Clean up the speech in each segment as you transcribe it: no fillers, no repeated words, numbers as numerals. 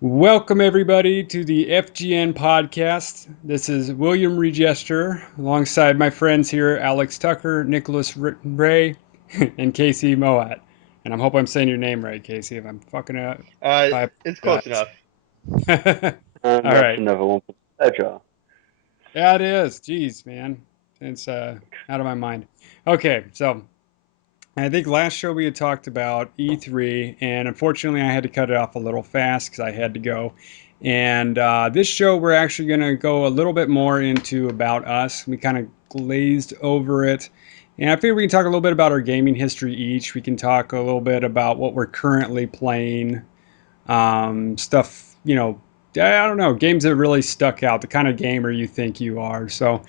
Welcome, everybody, to the FGN podcast. This is William Regester alongside my friends here, Alex Tucker, Nicholas Ray, and Casey Moat. And I hope I'm saying your name right, Casey. If I'm fucking it up, I It's close apologize. enough. All And that's right. another one for pleasure. Yeah, it is. Jeez, man. It's out of my mind. Okay, so I think last show we had talked about E3, and unfortunately, I had to cut it off a little fast because I had to go. And this show, we're actually going to go a little bit more into about us. We kind of glazed over it. And I figure we can talk a little bit about our gaming history each. We can talk a little bit about what we're currently playing, stuff, I don't know, games that really stuck out, the kind of gamer you think you are. So,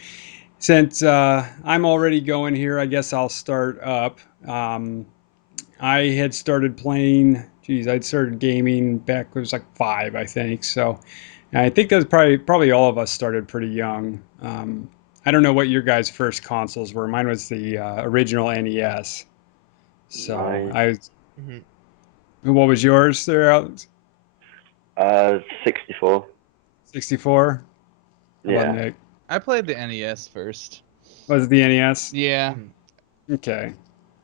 since I'm already going here, I guess I'll start up. Um, I had started playing. Geez, I'd started gaming back. It was like five, I think. So, I think that's probably all of us started pretty young. I don't know what your guys' first consoles were. Mine was the original NES. So, Nice. Mhm. what was yours there, Alex? 64. 64. How about Yeah. Nick? I played the NES first. Was it the NES? Yeah. Mhm. Okay.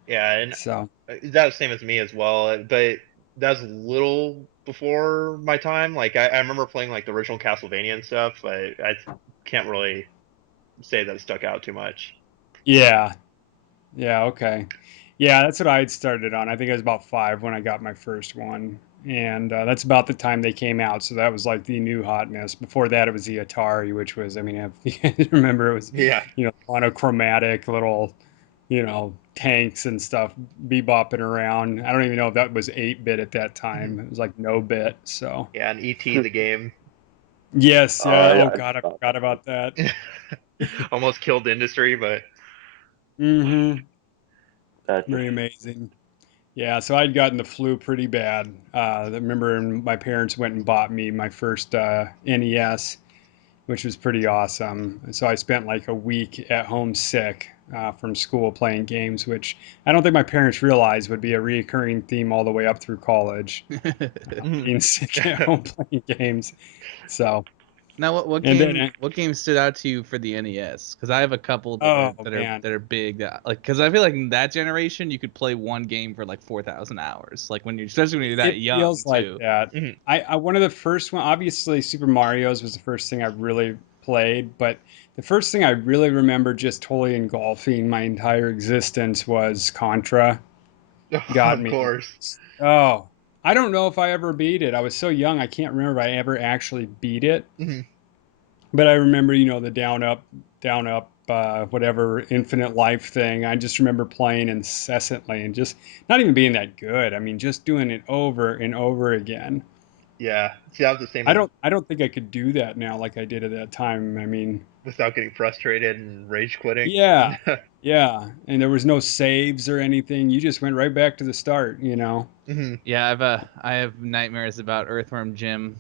Yeah, and So, that was same as me as well. But that was a little before my time. Like I remember playing like the original Castlevania and stuff, but I can't really say that it stuck out too much. yeah. Yeah, okay. Yeah, that's what I had started on. I think I was about five when I got my first one. And that's about the time they came out. So that was like the new hotness. Before that, it was the Atari, which was, I mean, if you guys remember, it was, Yeah. monochromatic little, tanks and stuff bebopping around. I don't even know if that was 8-bit at that Mhm. time. It was like no bit. So, Yeah, and ET the game yes, yeah. I, Oh, I God, I start forgot about that. almost killed the industry, but Mm-hmm. just Very amazing. Yeah, so I'd gotten the flu pretty bad. I remember my parents went and bought me my first NES, which was pretty awesome. And so I spent like a week at home sick from school playing games, which I don't think my parents realized would be a reoccurring theme all the way up through college, Mhm. being sick at home playing games. So, Now, what and then, game what game stood out to you for the NES? Because I have a couple that oh are that are man, that are big. Like, because I feel like in that generation you could play one game for like 4,000 hours. Like especially when you're that it young feels like too. that. Mhm. I one of the first one, obviously Super Mario's was the first thing I really played, but the first thing I really remember just totally engulfing my entire existence was Contra. Got Of me. course. Oh, I don't know if I ever beat it. I was so young, I can't remember if I ever actually beat it. Mhm. But I remember, the down up, whatever infinite life thing. I just remember playing incessantly and just not even being that good. I mean, just doing it over and over again. Yeah. See, that was the same I as don't think I could do that now like I did at that time. I mean, without getting frustrated and rage quitting. yeah, yeah, and there was no saves or anything. You just went right back to the start. Hmm. Yeah, I have nightmares about Earthworm Jim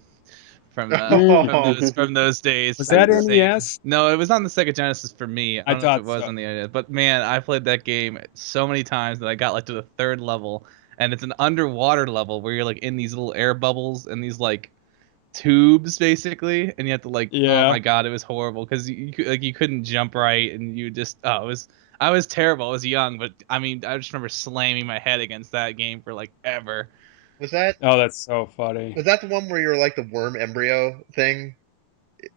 from Mm. those days. Was Just that insane. NES? No, it was on the Sega Genesis for me. I I don't know if it thought was so. on the NES, but man, I played that game so many times that I got like to the third level, and it's an underwater level where you're like in these little air bubbles and these like tubes basically, and you have to like, oh Yeah. my god, it was horrible because like you couldn't jump right, and you just it was. I was terrible. I was young, but I mean, I just remember slamming my head against that game for like ever. Was that Oh, that's so funny. was that the one where you're like the worm embryo thing?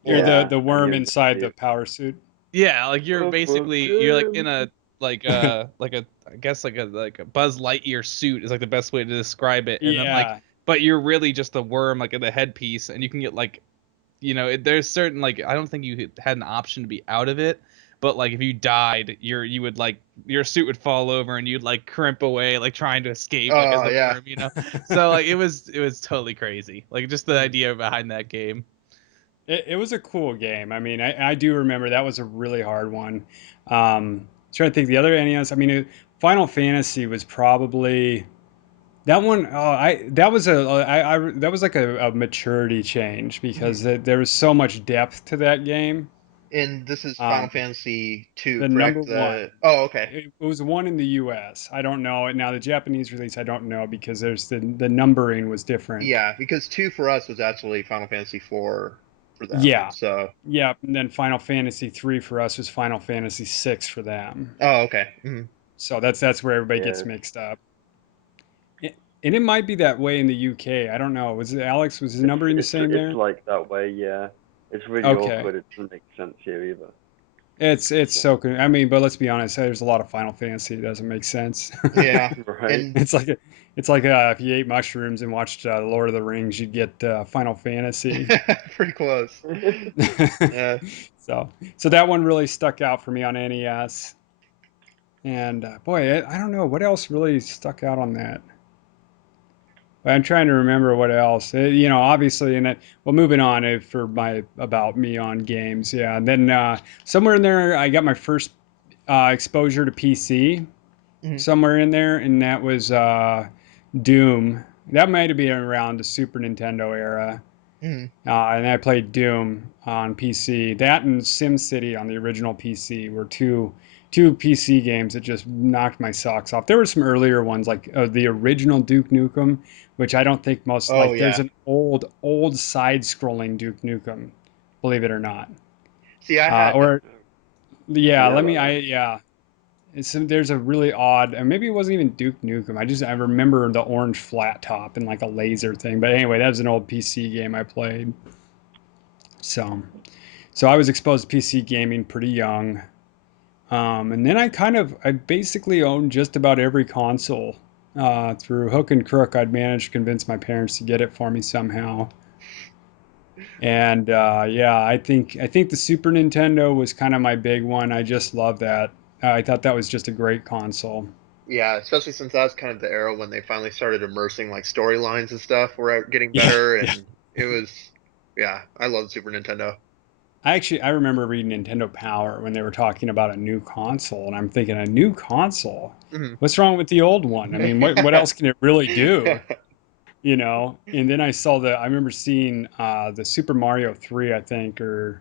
You're Or the yeah, and worm you inside the you power suit. Yeah, like you're like in Jim. a like a I guess like a Buzz Lightyear suit is like the best way to describe it. And then like Yeah. but you're really just a worm like in the headpiece, and you can get like there's certain like I don't think you had an option to be out of it, but like if you died, you would like your suit would fall over and you'd like crimp away like trying to escape like as oh the yeah. worm. So like it was totally crazy. Like just the Mhm. idea behind that game. It was a cool game. I mean, I do remember that was a really hard one. Trying to think the other NES. I mean, Final Fantasy was probably that one. Oh, I that was that was like a maturity change because Mhm. there was so much depth to that game. And this is Final Um, Fantasy 2, the number correct? one. Oh, okay. It was one in the U.S. I don't know. Now the Japanese release, I don't know because there's the numbering was different. Yeah, because 2 for us was actually Final Fantasy 4 for them. Yeah, So, yeah. And then Final Fantasy 3 for us was Final Fantasy 6 for them. oh, okay. So that's where everybody gets Yeah. mixed up. And it might be that way in the UK. I don't know. Was it Alex? Was his It's numbering the it's same it's there? like that way, yeah. It's really Okay. awkward. It doesn't make sense here either. It's So, so good. I mean, but let's be honest. There's a lot of Final Fantasy. It doesn't make sense. Yeah, right. and It's like if you ate mushrooms and watched Lord of the Rings, you'd get Final Fantasy. pretty close. Yeah, So that one really stuck out for me on NES. And boy, I don't know what else really stuck out on that. But I'm trying to remember what else. Obviously, and well, moving on for my about me on games. Yeah, and then somewhere in there, I got my first exposure to PC. Mhm. Somewhere in there, and that was Doom. That might have been around the Super Nintendo era. Mhm. And I played Doom on PC. That and SimCity on the original PC were two PC games that just knocked my socks off. There were some earlier ones like the original Duke Nukem, which I don't think most Oh like. There's yeah. an old side-scrolling Duke Nukem, believe it or not. See, I had Or yeah, let me. Yeah. There's a really odd, and maybe it wasn't even Duke Nukem. I remember the orange flat top and like a laser thing. But anyway, that was an old PC game I played. So, so I was exposed to PC gaming pretty young. And then I basically owned just about every console. Through hook and crook, I'd managed to convince my parents to get it for me somehow. And yeah, I think the Super Nintendo was kind of my big one. I just love that. I thought that was just a great console. yeah, especially since that was kind of the era when they finally started immersing like storylines and stuff were getting Yeah, better, yeah. and it was yeah, I love Super Nintendo. I remember reading Nintendo Power when they were talking about a new console, and I'm thinking a new console. Mhm. What's wrong with the old one? I mean, what Yeah. else can it really do? And then I remember seeing the Super Mario 3, I think, or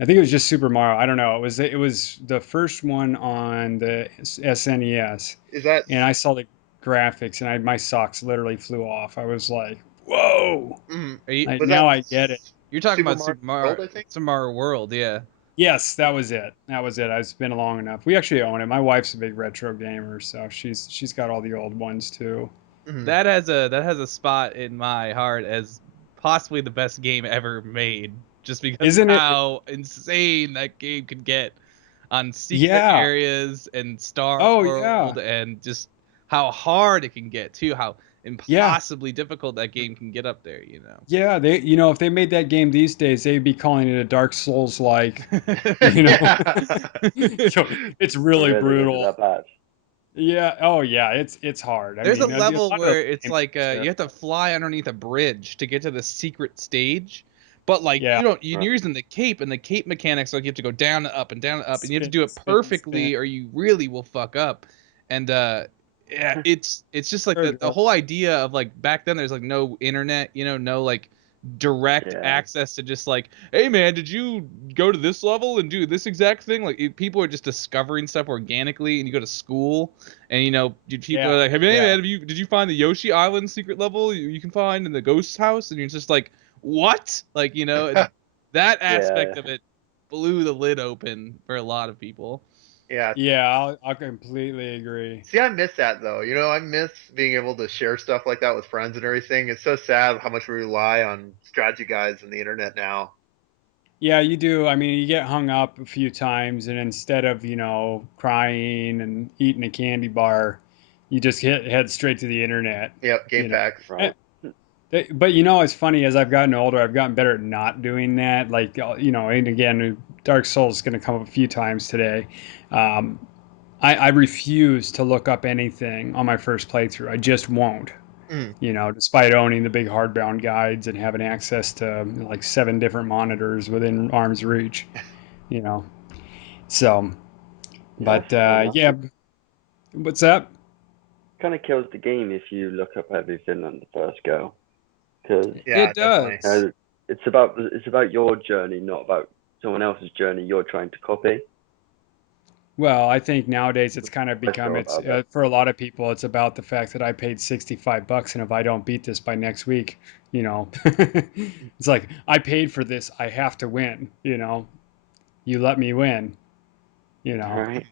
I think it was just Super Mario. I don't know. It was the first one on the SNES, Is that and I saw the graphics, and my socks literally flew off. I was like, "Whoa!" Are you, Like was that now I get it. you're talking Super about Mario World, I think? Super Mario World, yeah. Yes, that was it. That was it. It's been long enough. We actually own it. My wife's a big retro gamer, so she's got all the old ones too. Mhm. That has a spot in my heart as possibly the best game ever made, just because of Isn't it? how insane that game could get on secret Yeah. areas and Star Oh yeah. World, and just how hard it can get too, how Yeah. impossibly difficult that game can get up there, you know. Yeah, if they made that game these days, they'd be calling it a Dark Souls like, you know. Yeah. So it's really Really, is it brutal. that bad? Yeah. Oh yeah, it's hard. I There's a mean, a level lot of those where it's games like are you have to terrible. fly underneath a bridge to get to the secret stage, but like Yeah. you're Right. using the cape, and the cape mechanics like you have to go down and up and down and up, and you have to Spin, do it spin, spin. perfectly or you really will fuck up. And yeah, it's just like There you the go. whole idea of like back then there's like no internet, no like direct Yeah. access to just like, hey man, did you go to this level and do this exact thing? Like people are just discovering stuff organically, and you go to school, and people are Yeah. like, hey man, Yeah. did you find the Yoshi Island secret level you can find in the ghost house? And you're just like, what? Like and that aspect Yeah. of it blew the lid open for a lot of people. Yeah. Yeah, I'll completely agree. See, I miss that though. I miss being able to share stuff like that with friends and everything. It's so sad how much we rely on strategy guides and the internet now. Yeah, you do. I mean, you get hung up a few times, and instead of, crying and eating a candy bar, you just head straight to the internet, Yep, game you know. packs. Eh, Right. But it's funny, as I've gotten older, I've gotten better at not doing that. Like, and again, Dark Souls is going to come up a few times today. Um, I refuse to look up anything on my first playthrough. I just won't. Mm. Despite owning the big hardbound guides and having access to like 7 different monitors within arm's reach, you know. So, Yeah, but that's fair enough. yeah, what's that? Kind of kills the game if you look up everything on the first go, because Yeah, It definitely. does. it's about your journey, not about someone else's journey you're trying to copy. Well, I think nowadays it's kind of I become feel it's about that. for a lot of people it's about the fact that I paid $65 and if I don't beat this by next week, you know, it's like I paid for this, I have to win, you know. You let me win, you know. Right?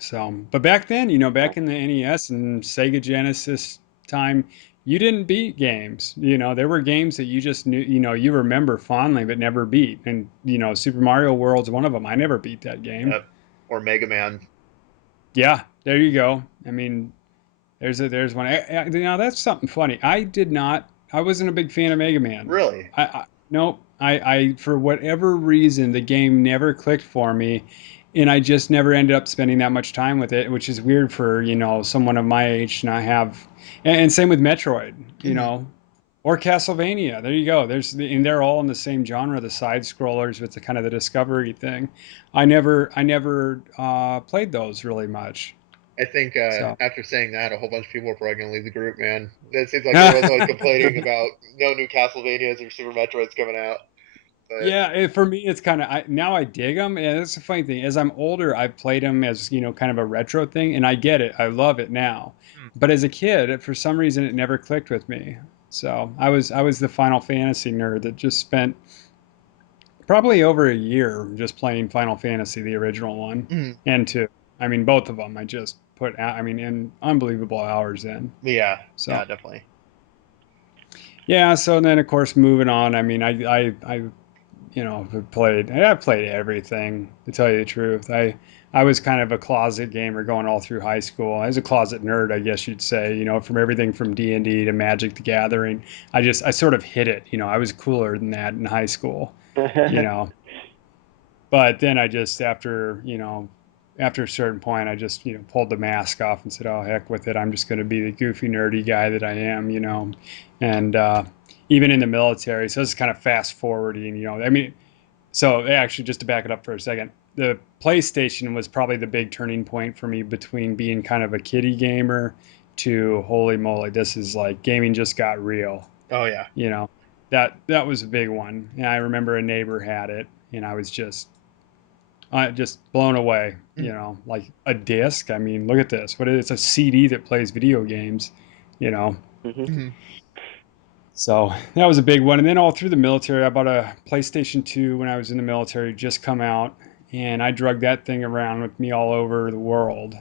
So, but back then, you know, Yeah. back in the NES and Sega Genesis time, you didn't beat games. You know, there were games that you just knew, you know, you remember fondly but never beat. And, you know, Super Mario World's one of them. I never beat that game. Or Mega Man. Yeah, there you go. I mean, there's one. Now that's something funny. I wasn't a big fan of Mega Man. Really? Nope. I for whatever reason the game never clicked for me, and I just never ended up spending that much time with it, which is weird for you know someone of my age to not have. And same with Metroid, you Mhm. know, or Castlevania. There you go. And they're all in the same genre, the side scrollers with the kind of the discovery thing. I never played those really much. I think So. after saying that, a whole bunch of people are probably going to leave the group, man. It seems like everyone's always complaining about no new Castlevanias or Super Metroids coming out. But Yeah, for me, it's kind of now I dig them, and that's the funny thing. As I'm older, I've played them as you know, kind of a retro thing, and I get it. I love it now, Hmm. but as a kid, for some reason, it never clicked with me. So I was the Final Fantasy nerd that just spent probably over a year just playing Final Fantasy, the original one, mm, and two. I mean, both of them. I just put, I mean, in unbelievable hours in. yeah, So yeah, definitely. yeah. So then, of course, moving on. I mean, I you know, I've played everything to tell you the truth. I was kind of a closet gamer going all through high school. I was a closet nerd, I guess you'd say, you know, from everything from D&D to Magic the Gathering. I sort of hit it, you know, I was cooler than that in high school, you know. But then I just after a certain point I just, you know, pulled the mask off and said, "Oh, heck with it. I'm just going to be the goofy nerdy guy that I am, you know." And even in the military, so this is kind of fast forwarding, you know. I mean, so actually, just to back it up for a second, the PlayStation was probably the big turning point for me between being kind of a kiddie gamer to holy moly, this is like gaming just got real. Oh yeah. You know, that was a big one. And I remember a neighbor had it, and I was just blown away. You Mm, know, like a disc. I mean, look at this. What is it's a CD that plays video games. You know, Mhm. mhm. so that was a big one. And then all through the military, I bought a PlayStation 2 when I was in the military, just come out, and I drug that thing around with me all over the world.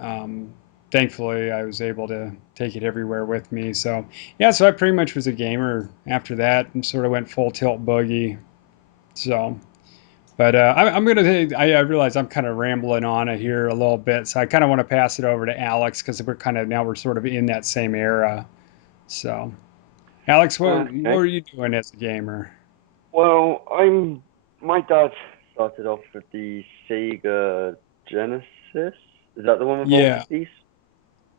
Um, Thankfully, I was able to take it everywhere with me. So, yeah, so I pretty much was a gamer after that and sort of went full tilt boogie. So, but I'm going to, I realize I'm kind of rambling on it here a little bit. So I kind of want to pass it over to Alex because we're sort of in that same era. So. Alex, what Okay. were you doing as a gamer? Well, my dad started off with the Sega Genesis. Is that the one with Yeah. Ultra Beast?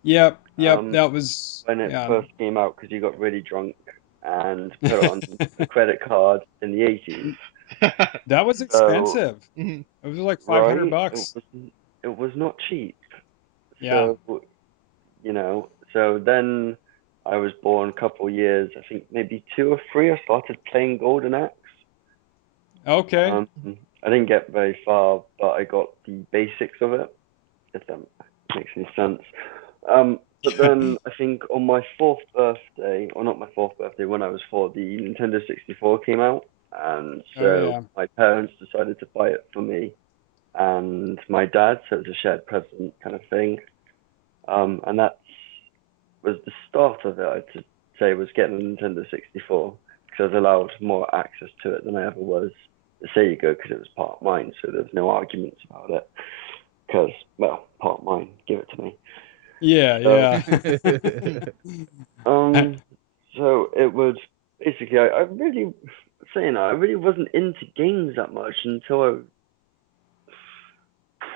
Yep. Um, That was when it yeah. first came out, because he got really drunk and put it on a credit card in the 80s. That was So, expensive. Mhm. It was like 500 right, bucks. it was not cheap. Yeah. So, so then I was born a couple years, I think maybe two or three, I started playing Golden Axe. Okay. I didn't get very far, but I got the basics of it, if that makes any sense. But then I think on my fourth birthday, or not my fourth birthday, when I was four, the Nintendo 64 came out, and Oh so yeah. my parents decided to buy it for me and my dad, so it was a shared present kind of thing. And that was the start of it. I'd say was getting a Nintendo 64 because I was allowed more access to it than I ever was the Sega because it was part of mine, so there was no arguments about it. Because well, part of mine, give it to me. Yeah, So yeah. um, so it would basically I really saying that I really wasn't into games that much until I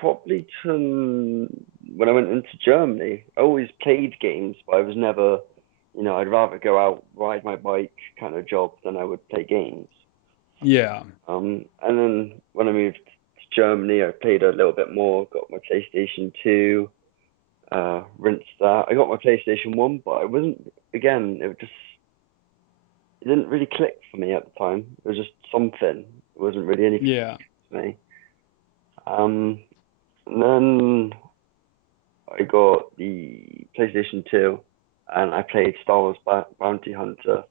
probably to when I went into Germany. I always played games, but I was never, I'd rather go out, ride my bike kind of job than I would play games. Yeah. And then when I moved to Germany, I played a little bit more, got my PlayStation 2, rinsed that. I got my PlayStation 1, but I wasn't, again, it didn't really click for me at the time. It was just something. It wasn't really anything Yeah. to me. And then I got the PlayStation 2, and I played Star Wars Bounty Hunter,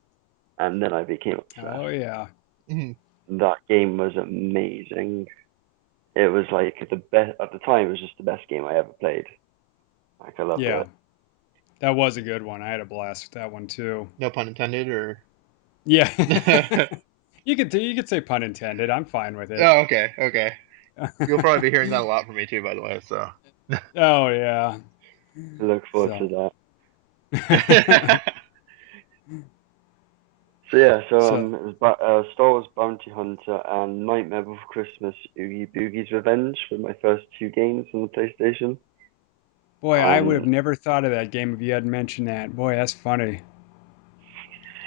and then I became obsessed. Oh yeah. Mhm. That game was amazing. It was like the best at the time. It was just the best game I ever played. Like I loved Yeah. it. That was a good one. I had a blast with that one too. No pun intended, or Yeah. You could say pun intended. I'm fine with it. oh, okay, okay. You'll probably be hearing that a lot from me too, by the way. So. Oh yeah. I look forward to So that. So yeah, so it was Star Wars Bounty Hunter and Nightmare Before Christmas Oogie Boogie's Revenge were my first two games on the PlayStation. boy, I would have Um, never thought of that game if you hadn't mentioned that. Boy, that's funny.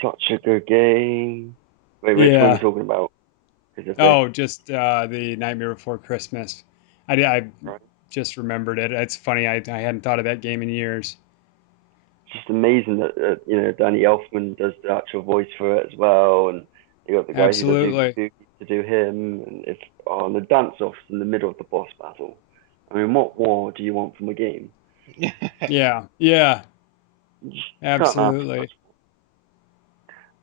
Such a good game. Wait, which one are you Yeah. talking about? Is it Oh, just the Nightmare Before Christmas. I right? just remembered it. It's funny. I hadn't thought of that game in years. Just amazing that Danny Elfman does the actual voice for it as well, and you got the guy who does Oogie Absolutely. Boogie to do him, and it's on the dance offs in the middle of the boss battle. I mean, what more do you want from a game? Yeah. Yeah. You just can't ask for Absolutely. much.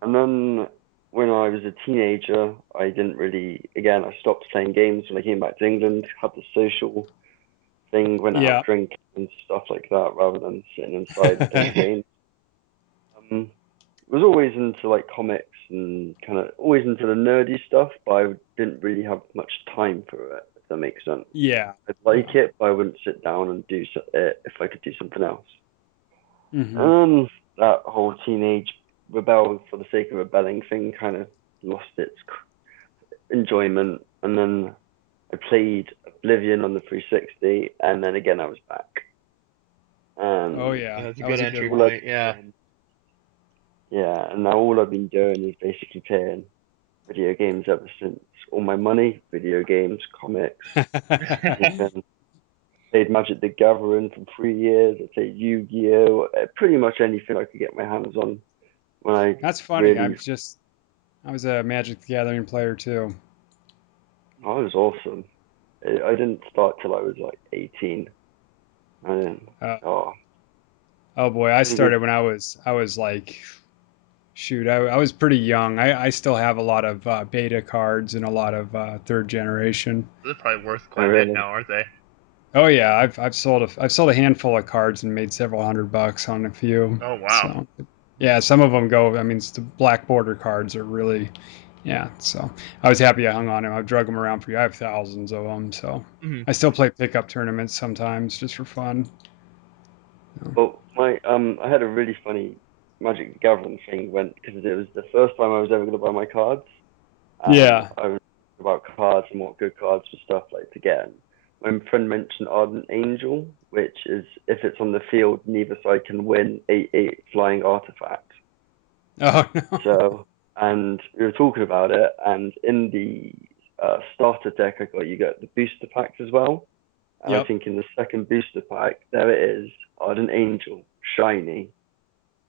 And then when I was a teenager, I didn't really, again, I stopped playing games when I came back to England, had the social thing, went out Yeah. drinking and stuff like that rather than sitting inside playing games. Was always into like comics and kind of always into the nerdy stuff, but I didn't really have much time for it, if that makes sense. Yeah. I'd like Yeah. it, but I wouldn't sit down and do it if I could do something else. Hmm. Um, that whole teenage rebel for the sake of rebelling thing kind of lost its enjoyment, and then I played Oblivion on the 360, and then again I was back. Oh And yeah. That's a That good was a good entry all one. I've point. been Yeah. doing, yeah, and now all I've been doing is basically playing video games ever since. All my money, video games, comics, anything. Played Magic the Gathering for 3 years. I played Yu-Gi-Oh! Pretty much anything I could get my hands on when I That's funny. really. I was a Magic the Gathering player too. Oh, it was awesome. I didn't start till I was like 18. I didn't. Uh, Oh, oh boy, I pretty good. started when I was like shoot, I was pretty young. I still have a lot of beta cards and a lot of third generation. They're probably worth Oh, quite a bit really? now, aren't they? Oh yeah, I've sold a handful of cards and made several $100 on a few. Oh wow. So yeah, some of them go. I mean, the black border cards are really yeah. So I was happy I hung on them. I've drug them around for you. I have thousands of them. So Hmm. I still play pickup tournaments sometimes just for fun. So, Well, I had a really funny Magic the Gathering thing went because it was the first time I was ever going to buy my cards, and yeah. I was about cards and what good cards and stuff like to get. My friend mentioned Ardent Angel, which is if it's on the field, neither side can win 8/8 flying artifact. Oh no. So, and we were talking about it, and in the starter deck I got, you get the booster packs as well. And I Yep. think in the second booster pack, there it is, Ardent Angel, shiny.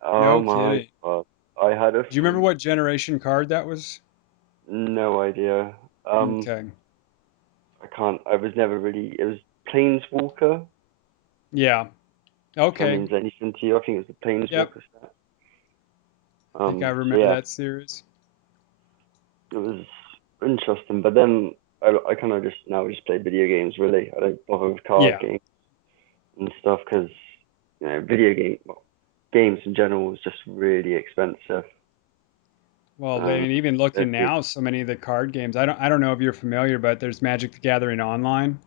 Oh No my kidding. god, I had a Do you remember freak. what generation card that was? No idea. Okay. I can't. I was never really. It was Planeswalker. Yeah. If that Okay. means anything to you, I think it was the Yep. Planeswalker set. I think I So remember yeah, that series. it was interesting. But then I kind of just play video games. Really, I don't bother with card Yeah. games and stuff because games in general is just really expensive. Well, I And mean, even looking it'd be, now, so many of the card games. I don't know if you're familiar, but there's Magic the Gathering Online,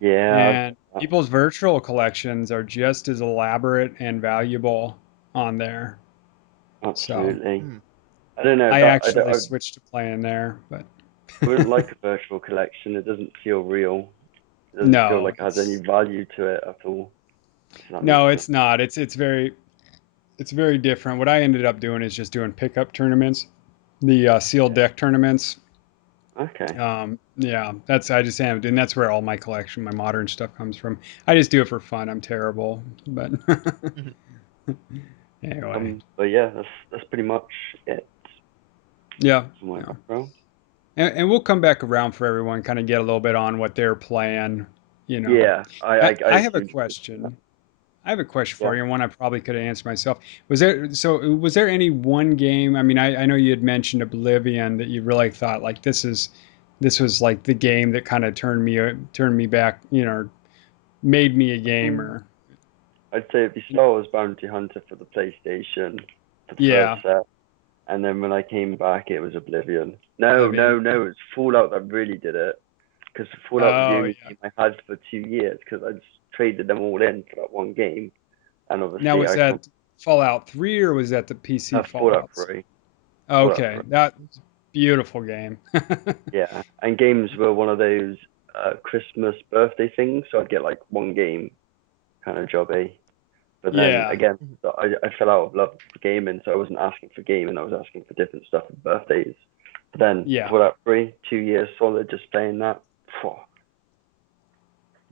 yeah, and people's virtual collections are just as elaborate and valuable on there. So absolutely. Hmm. I don't know I that actually switched to playing there, but I wouldn't like a virtual collection. It doesn't feel real. It doesn't feel no, like it has any value to it at all. If that makes no, sense. it's not. It's very different. What I ended up doing is just doing pickup tournaments, the sealed Yeah. deck tournaments. Okay. Yeah, I just am, and that's where all my collection, my modern stuff comes from. I just do it for fun. I'm terrible, but Mhm. anyway, But yeah, that's pretty much it yeah, for my yeah. background. and we'll come back around for everyone, kind of get a little bit on what they're playing. You know, Yeah, I I have a assumed. question. I have a question Yeah. for you, and one I probably could have answered myself. Was there any one game? I mean, I know you had mentioned Oblivion that you really thought like this was like the game that kind of turned me back, you know, made me a Mm, gamer. I'd say it'd be Star Wars Bounty Hunter for the PlayStation, for the first Yeah, set. And then when I came back, it was Oblivion. Oblivion. No, it was Fallout that really did it. Because Fallout was the Oh only yeah. game I had for 2 years, because I just traded them all in for that one game. And Now obviously, was that Fallout 3 or was that the PC Fallout Fallouts? 3. Fallout Okay, 3. that beautiful game. Yeah, and games were one of those Christmas birthday things, so I'd get like one game kind of jobby. But then Yeah, again, I fell out of love with gaming, so I wasn't asking for gaming, I was asking for different stuff for birthdays. But then yeah. Fallout 3, 2 years solid just playing that. Phew.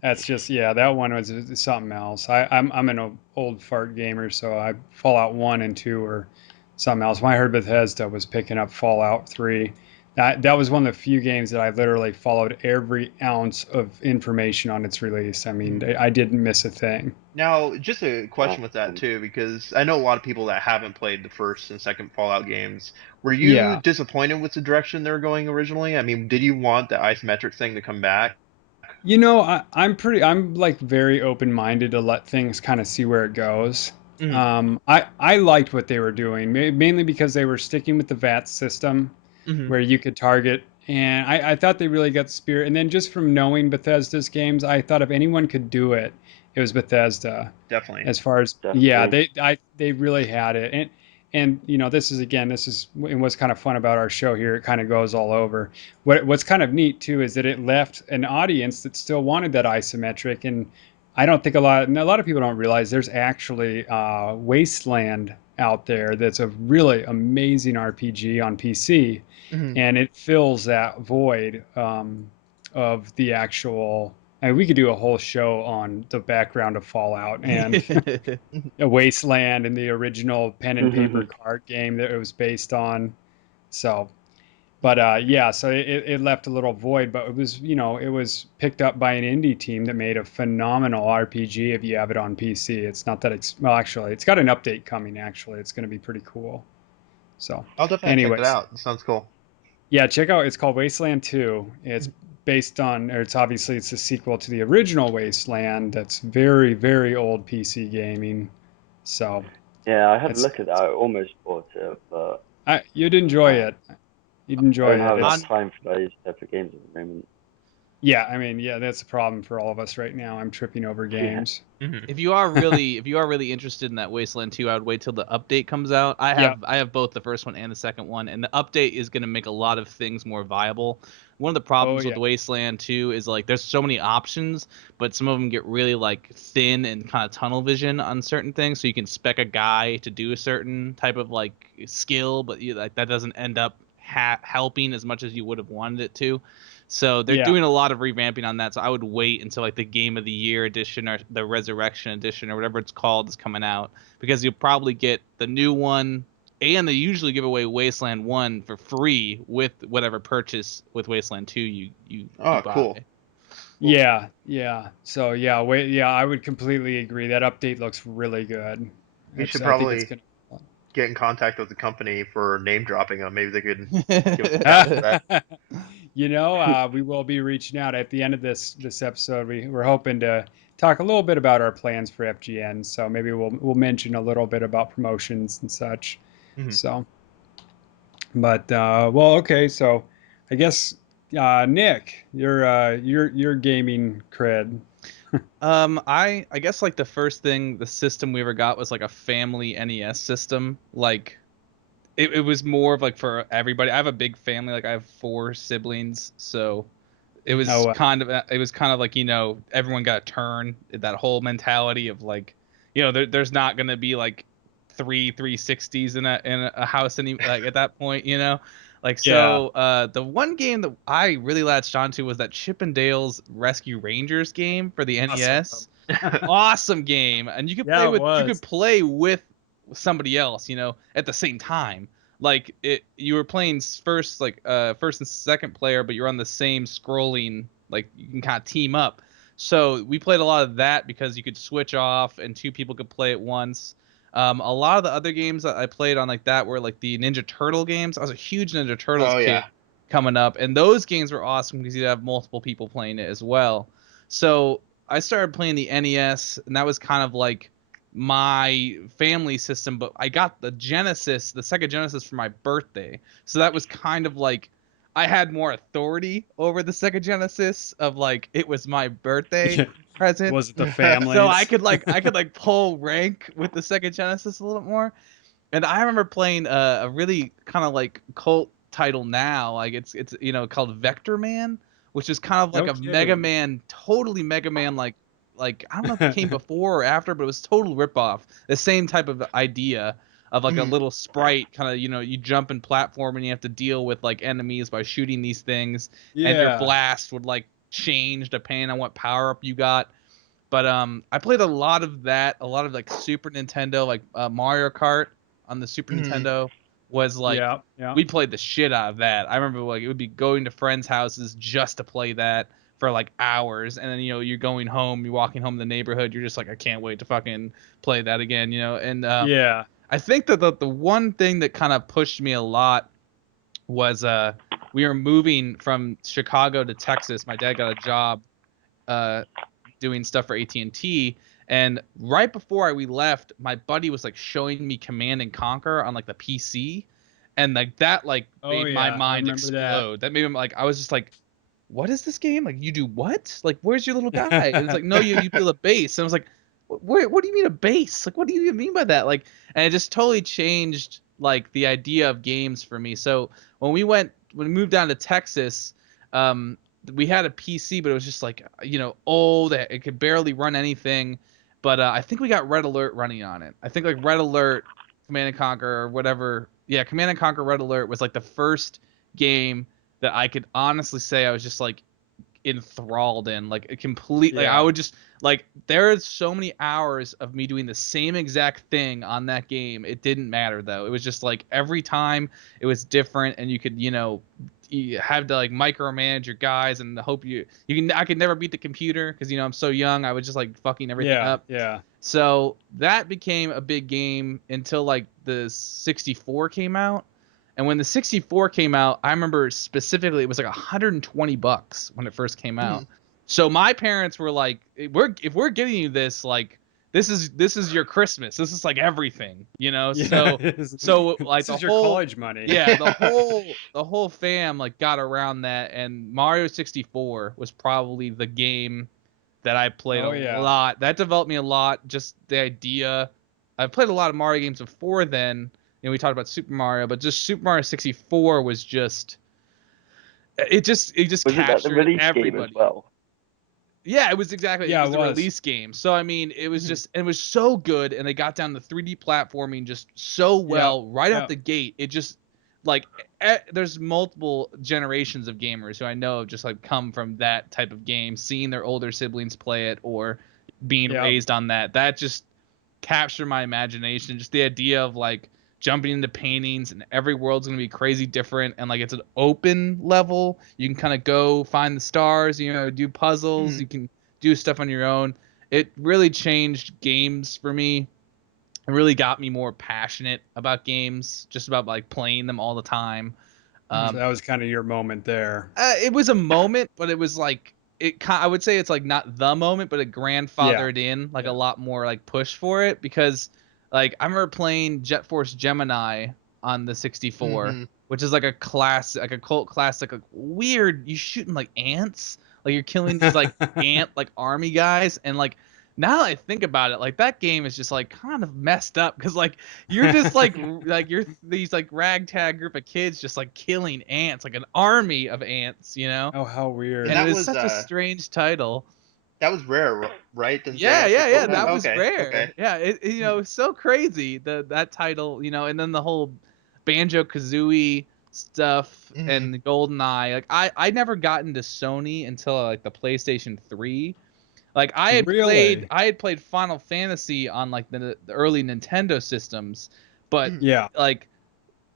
That's just yeah. That one was something else. I'm an old fart gamer, so I Fallout 1 and 2 or something else. When I heard Bethesda was picking up Fallout 3, that was one of the few games that I literally followed every ounce of information on its release. I mean, I didn't miss a thing. Now, just a Uh, question with that too, because I know a lot of people that haven't played the first and second Fallout games. Were you Yeah. disappointed with the direction they were going originally? I mean, did you want the isometric thing to come back? You know, I'm like very open-minded to let things kind of see where it goes. Hmm. I liked what they were doing, mainly because they were sticking with the VAT system Hmm. where you could target. And I thought they really got the spirit. And then just from knowing Bethesda's games, I thought if anyone could do it, it was Bethesda. Definitely. As far as yeah, Definitely. they really had it. And you know, this is and what's kind of fun about our show here. It kind of goes all over. What's kind of neat too is that it left an audience that still wanted that isometric. And I don't think a lot of people don't realize there's actually Wasteland out there that's a really amazing RPG on PC, Hmm. and it fills that void of the actual. I mean, we could do a whole show on the background of Fallout and a Wasteland and the original pen and paper card game that it was based on. So, but yeah, so it left a little void, but it was, you know, it was picked up by an indie team that made a phenomenal RPG if you have it on PC. It's not that well, actually, it's got an update coming, actually. It's going to be pretty cool. So, I'll definitely check it anyways, out. It sounds cool. yeah, check out. It's called Wasteland 2. It's based on, or it's obviously it's a sequel to the original Wasteland. That's very, very old PC gaming. So Yeah, I had a it's, look at that. I almost bought it, but you'd enjoy uh, it. You'd I enjoy don't it. have enough It's On time for those type of games at the moment. yeah. I mean, yeah, that's a problem for all of us right now. I'm tripping over Yeah. games. Hmm. if you are really interested in that Wasteland 2, I would wait till the update comes out. Yeah. I have both the first one and the second one, and the update is going to make a lot of things more viable. One of the Oh problems with yeah. Wasteland 2 is like there's so many options, but some of them get really like thin and kind of tunnel vision on certain things. So you can spec a guy to do a certain type of like skill, but like that doesn't end up helping as much as you would have wanted it to. So they're Yeah. doing a lot of revamping on that. So I would wait until like the Game of the Year edition or the Resurrection edition or whatever it's called is coming out, because you'll probably get the new one, and they usually give away Wasteland 1 for free with whatever purchase with Wasteland 2 you Oh, buy. cool. Cool. Yeah. Yeah. So yeah. Wait. Yeah. I would completely agree. That update looks really good. We should I think it's probably gonna. get in contact with the company for name dropping them. Maybe they could give us a cut for that. You know, we will be reaching out at the end of this episode. We're hoping to talk a little bit about our plans for FGN. So maybe we'll mention a little bit about promotions and such. Hmm. So, but well, okay. So, I guess Nick, your gaming cred. I guess like the first thing the system we ever got was like a family NES system. Like it was more of like for everybody. I have a big family, like I have 4 siblings, so Oh, it was kind of like, you know, everyone got a turn, that whole mentality of like, you know, there's not gonna be like 360s in a house any like at that point, you know. Like yeah. so the one game that I really latched onto was that Chip and Dale's Rescue Rangers game for the Awesome. NES. Awesome game, and Yeah, it you could was. play with somebody else, you know, at the same time. like you were playing first first and second player, but you're on the same scrolling, like you can kind of team up. So we played a lot of that because you could switch off and two people could play at once. A lot of the other games that I played on like that were like the Ninja Turtle games. I was a huge Ninja Turtles Oh kid yeah. coming up, and those games were awesome because you'd have multiple people playing it as well. So I started playing the NES, and that was kind of like my family system, but I got the Genesis, the Sega Genesis for my birthday. So that was kind of like I had more authority over the Sega Genesis of like it was my birthday present. Was it the So families? I could like pull rank with the Sega Genesis a little more. And I remember playing a really kind of like cult title now, like it's you know called Vector Man, which is kind of like No a Mega kidding. Man, totally Mega Man like I don't know if it came before or after, but it was total ripoff. The same type of idea of like a Mhm. little sprite, kind of you jump in platform and you have to deal with like enemies by shooting these things, and your Yeah. blast would like change depending on what power up you got. But I played a lot of that, a lot of like Super Nintendo, like Mario Kart on the Super Mhm. Nintendo was like Yeah. Yeah. we played the shit out of that. I remember like it would be going to friends' houses just to play that for like hours, and then you're going home, you're walking home in the neighborhood, you're just like I can't wait to fucking play that again, and Yeah. I think that the one thing that kind of pushed me a lot was we were moving from Chicago to Texas. My dad got a job uh doing stuff for AT&T, and right before we left, my buddy was like showing me Command and Conquer on like the PC, and like that like Oh made my yeah. I mind remember that. explode. That made me like I was just like, what is this game? Like you do what? Like where's your little guy? And it's like no, you build a base. And I was like, what do you mean a base? Like what do you even mean by that? Like, and it just totally changed like the idea of games for me. So when we moved down to Texas, um, we had a PC, but it was just like old. It could barely run anything. But I think we got Red Alert running on it. I think like Red Alert, Command and Conquer, or whatever. Yeah, Command and Conquer Red Alert was like the first game that I could honestly say I was just like enthralled in, like it completely. I Yeah. would just like there are so many hours of me doing the same exact thing on that game. It didn't matter though. It was just like every time it was different, and you could you have to like micromanage your guys and hope you can. I could never beat the computer because I'm so young. I was just like fucking everything Yeah. up. Yeah. So that became a big game until like the 64 came out. And when the 64 came out, I remember specifically it was like $120 when it first came out. Mhm. So my parents were like, if we're getting you this, like this is your Christmas. This is like everything, Yeah. So like This the is your whole college money. yeah, the whole fam like got around that, and Mario 64 was probably the game that I played a Oh yeah. lot. That developed me a lot. Just the idea. I've played a lot of Mario games before then. We talked about Super Mario, but just Super Mario 64 was just it just Wasn't that the captured release game as everybody. well? Yeah, it was exactly. It Yeah, was it the was. release game. So I mean, it was Mhm. just it was so good, and they got down to 3D platforming just so Yep. well right out Yep. the gate. It just like there's multiple generations of gamers who I know have just like come from that type of game, seeing their older siblings play it or being Yep. raised on that. That just captured my imagination. Just the idea of like jumping into paintings, and every world's gonna be crazy different, and like it's an open level. You can kind of go find the stars, do puzzles, you Mhm. can do stuff on your own. It really changed games for me. It really got me more passionate about games, just about like playing them all the time. So Mhm. that was kind of your moment there. It was a moment, but it was like I would say it's like not the moment, but it Yeah. grandfathered in like a Yeah. lot more like push for it, because like I remember playing Jet Force Gemini on the 64, Mhm. which is like a classic, like a cult classic, like weird. You shooting like ants, like you're killing these like ant like army guys, and like now that I think about it, like that game is just like kind of messed up because like you're just like you're these like ragtag group of kids just like killing ants, like an army of ants. Oh, how And weird. And it that was was such a strange title. rare, right? Didn't they Yeah, have yeah, yeah. support that? That Mm. was Okay. rare. Okay. Yeah, it was so crazy that title, and then the whole Banjo Kazooie stuff Mhm. and the GoldenEye. Like I never got into Sony until like the PlayStation 3. Like Really? I had played Final Fantasy on like the early Nintendo systems, but Mhm. Yeah. like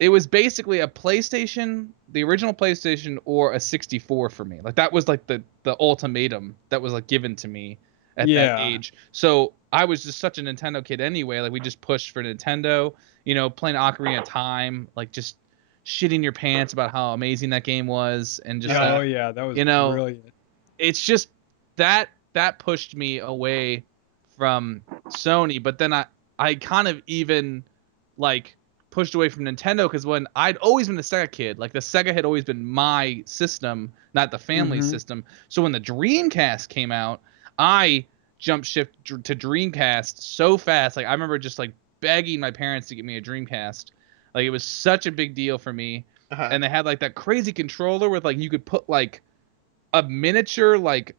it was basically a PlayStation, the original PlayStation, or a 64 for me. Like that was like the ultimatum that was like given to me at that Yeah. age. So I was just such a Nintendo kid anyway. Like we just pushed for Nintendo, you know, playing Ocarina of Time, like just shitting your pants about how amazing that game was, and just Yeah. Oh like, yeah, that was you know, brilliant. it's just that pushed me away from Sony. But then I kind of even like pushed away from Nintendo because when I'd always been a Sega kid, like the Sega had always been my system, not the family Mhm. system. So when the Dreamcast came out, I jumped shift to Dreamcast so fast. Like I remember just like begging my parents to get me a Dreamcast. Like it was such a big deal for me. Uh-huh. And they had like that crazy controller with like you could put like a miniature like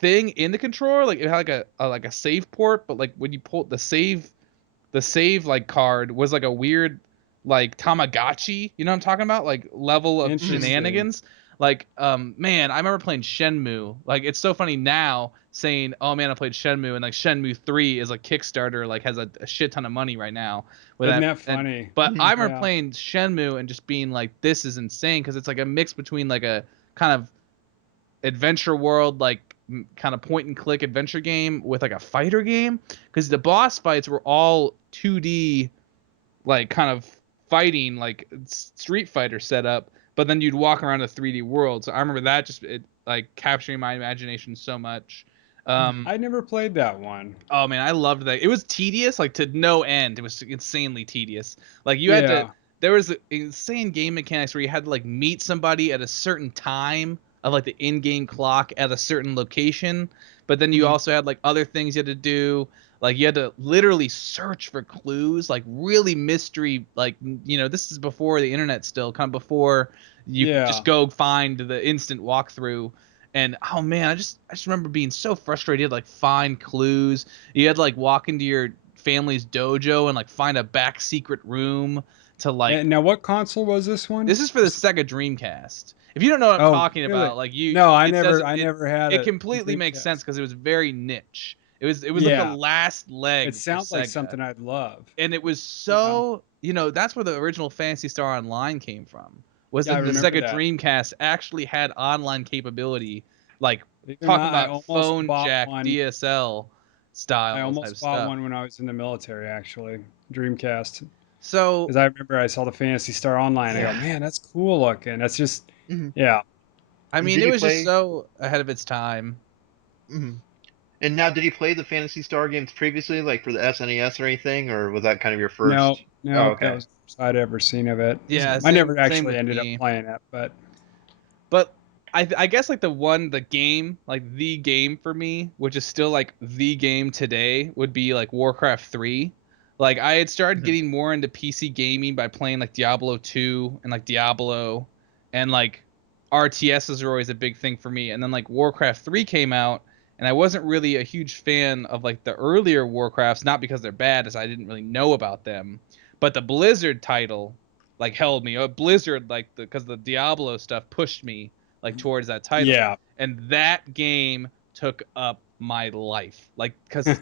thing in the controller. Like it had like a save port, but like when you pull the save like card was like a weird like Tamagotchi, you know what I'm talking about? Like level of Interesting. shenanigans. Like man, I remember playing Shenmue. Like it's so funny now saying, "Oh man, I played Shenmue," and like Shenmue 3 is like Kickstarter, like has a shit ton of money right now with Isn't that. that funny? But Mhm. I remember Yeah. playing Shenmue and just being like, "This is insane," because it's like a mix between like a kind of adventure world, like kind of point and click adventure game with like a fighter game, because the boss fights were all 2D, like kind of fighting like Street Fighter setup, but then you'd walk around a 3D world. So I remember that just like capturing my imagination so much. I never played that one. Oh man, I loved that. It was tedious, like to no end. It was insanely tedious. Like you had to. Yeah. There was insane game mechanics where you had to like meet somebody at a certain time of like the in-game clock at a certain location, but then you Mhm. also had like other things you had to do. Like you had to literally search for clues, like really mystery. Like you know, this is before the internet, still kind of before you could just Yeah. go find the instant walkthrough. And oh man, I just remember being so frustrated. You had to, like find clues. You had to like walk into your family's dojo and like find a back secret room to like. And now, what console was this one? This is for the Sega Dreamcast. If you don't know what I'm Oh, talking really? about, like No, I it does never, I never had it a completely makes sense Dreamcast. because it was very niche. It was like the Yeah, last it leg for sounds like Sega, something I'd love. and it was You know? so, you know, that's where the original Phantasy Star Online came from. Was Yeah, I that the remember Sega that. Dreamcast actually had online capability, like Believe it or talking not, about phone jack one. DSL I style type almost bought stuff. one when I was in the military, actually, Dreamcast. So Because I remember I saw the Fantasy Star Online. I go, yeah, man, that's cool looking. That's just, Mhm. yeah. I And mean, did it you was just play? so ahead of its time. Mhm. And now, did you play the Fantasy Star games previously, like for the SNES or anything, or was that kind of your No, first? Oh, no, that okay. was the first I'd ever seen of it. So Yeah, I never same actually with ended up me. playing it, but But I guess like the game, like the game for me, which is still like the game today, would be like Warcraft 3. Like I had started Mhm. getting more into PC gaming by playing like Diablo 2 and like Diablo, and like RTSs are always a big thing for me. And then like Warcraft 3 came out, and I wasn't really a huge fan of like the earlier Warcrafts, not because they're bad, as I didn't really know about them, but the Blizzard title like held me. Blizzard, like because the Diablo stuff pushed me like towards that title, yeah. and that game took up my life. Like because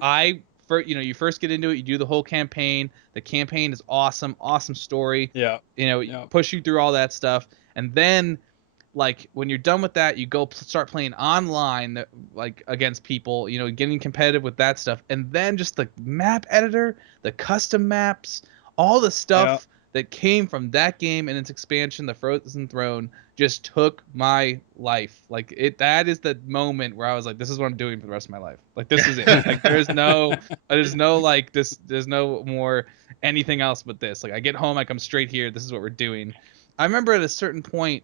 I for you know, you first get into it, you do the whole campaign. The campaign is awesome, awesome story. Yeah. You know, Yeah. push you through all that stuff, and then like when you're done with that, you go start playing online, like against people, you know, getting competitive with that stuff, and then just the map editor, the custom maps, all the Yeah. stuff that came from that game and its expansion, the Frozen Throne, just took my life. Like it, that is the moment where I was like, this is what I'm doing for the rest of my life. Like this is it. Like there's no like this, there's no more anything else but this. Like I get home, I come straight here. This is what we're doing. I remember at a certain point,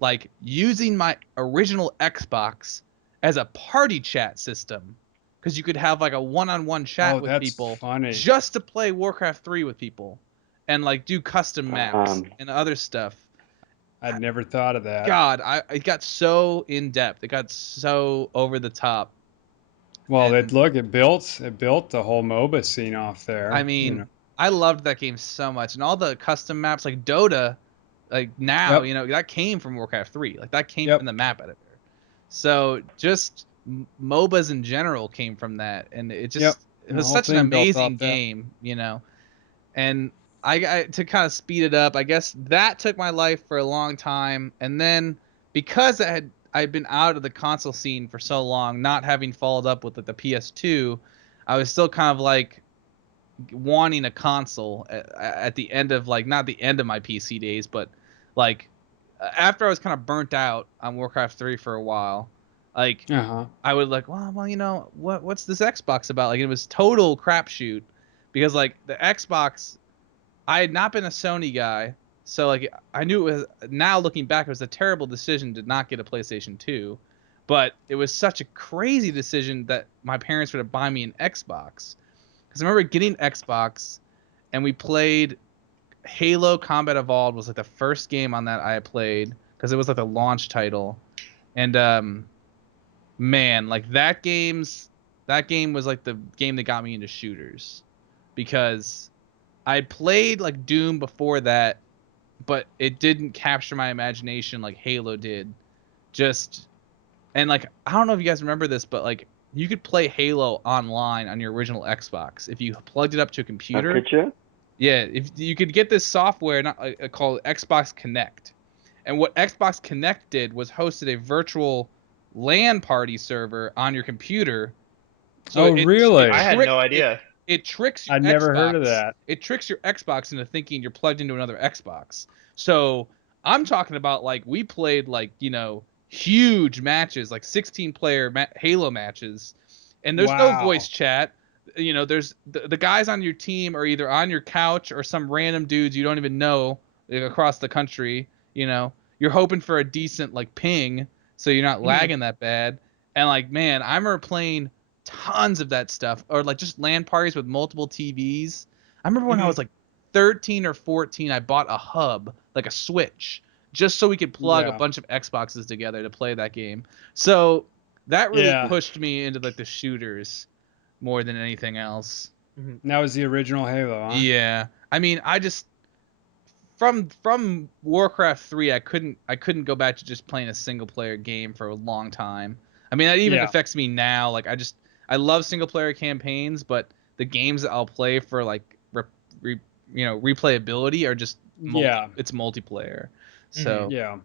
like using my original Xbox as a party chat system, because you could have like a one-on-one chat Oh, with that's people funny. just to play Warcraft 3 with people and like do custom maps Um, and other stuff. I'd never thought of that. God, it got so in depth. It got so over the top. Well, And it built the whole MOBA scene off I there, you mean, know. I loved that game so much. And all the custom maps like Dota, like now, Yep. you know, that came from Warcraft 3. Like that came from Yep. the map editor. So just MOBAs in general came from that, and Yep. it And the was whole such an thing built amazing off that. game, you know. And I to kind of speed it up, I guess that took my life for a long time, and then because I'd been out of the console scene for so long, not having followed up with like, the PS2, I was still kind of like wanting a console at the end of like not the end of my PC days, but like after I was kind of burnt out on Warcraft 3 for a while, like Uh-huh. I would like, well, you know, what's this Xbox about? Like it was total crapshoot because like the Xbox, I had not been a Sony guy, so like I knew it was. Now looking back, it was a terrible decision to not get a PlayStation 2, but it was such a crazy decision that my parents were to buy me an Xbox. Because I remember getting Xbox, and we played Halo Combat Evolved was like the first game on that I had played because it was like the launch title, and man, like that game was like the game that got me into shooters because I played like Doom before that, but it didn't capture my imagination like Halo did. And like I don't know if you guys remember this, but like you could play Halo online on your original Xbox if you plugged it up to a computer. Could you? Yeah, if you could get this software called Xbox Connect. And what Xbox Connect did was hosted a virtual LAN party server on your computer. Oh, really? I had no idea. It tricks your I'd Xbox. never heard of that. It tricks your Xbox into thinking you're plugged into another Xbox. So I'm talking about like we played like, you know, huge matches, like 16-player Halo matches, and there's no Wow. voice chat. You know, there's the guys on your team are either on your couch or some random dudes you don't even know like, across the country. You know, you're hoping for a decent like ping so you're not lagging that bad. And like, man, I remember playing tons of that stuff, or like just LAN parties with multiple TVs. I remember when I was like 13 or 14, I bought a hub, like a Switch, just so we could plug a Yeah. bunch of Xboxes together to play that game. So that really Yeah. pushed me into like the shooters more than anything else. That was the original Halo, huh? Yeah, I mean, I just from Warcraft 3, I couldn't go back to just playing a single player game for a long time. I mean, that even Yeah. affects me now. Like I love single player campaigns, but the games that I'll play for like replayability are just it's multiplayer. So Yeah.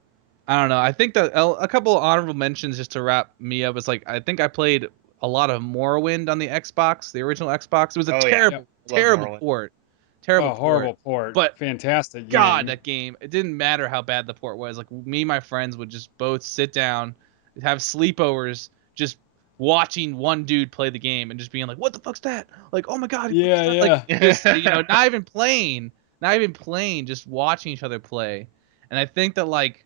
I don't know. I think that a couple of honorable mentions just to wrap me up is like I think I played a lot of Morrowind on the Xbox, the original Xbox. It was a Oh, yeah. terrible Morrowind. port. Terrible Oh, horrible port. But fantastic game. God, that game, it didn't matter how bad the port was. Like me and my friends would just both sit down, have sleepovers, just watching one dude play the game and just being like, "What the fuck's that?" Like, "Oh my God." Yeah, yeah. Like, just, you know, not even playing, just watching each other play. And I think that like,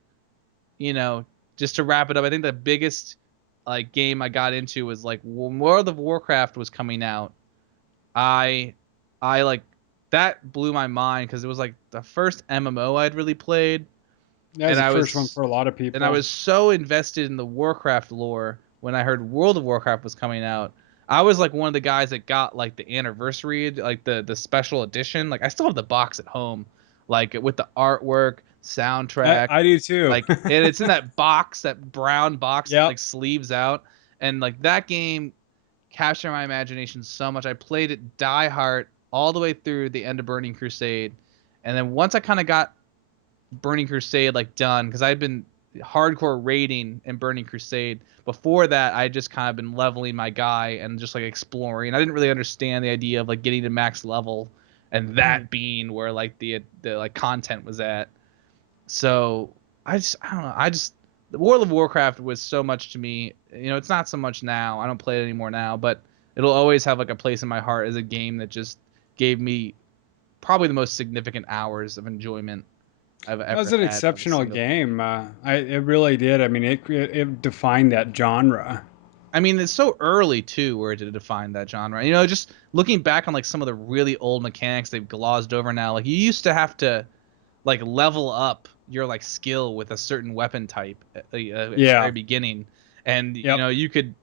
you know, just to wrap it up, I think the biggest like game I got into was like when World of Warcraft was coming out. I like that blew my mind because it was like the first MMO I'd really played. That was And the I first was- one for a lot of people. And I was so invested in the Warcraft lore when I heard World of Warcraft was coming out. I was like one of the guys that got like the anniversary, like the special edition. Like I still have the box at home, like with the artwork, soundtrack. I do too. Like and it's in that box, that brown box that Yep. like sleeves out. And like that game captured my imagination so much. I played it die hard all the way through the end of Burning Crusade. And then once I kind of got Burning Crusade like done, because I'd been hardcore raiding in Burning Crusade. Before that, I just kind of been leveling my guy and just like exploring. I didn't really understand the idea of like getting to max level and that being where like the like content was at. So I don't know. The World of Warcraft was so much to me. You know, it's not so much now. I don't play it anymore now, but it'll always have like a place in my heart as a game that just gave me probably the most significant hours of enjoyment I've ever That was an had of a exceptional single- game. It really did. I mean, it defined that genre. I mean, it's so early too, where to define that genre. You know, just looking back on like some of the really old mechanics they've glozed over now. Like you used to have to like level up your like skill with a certain weapon type at the very beginning, and you know you could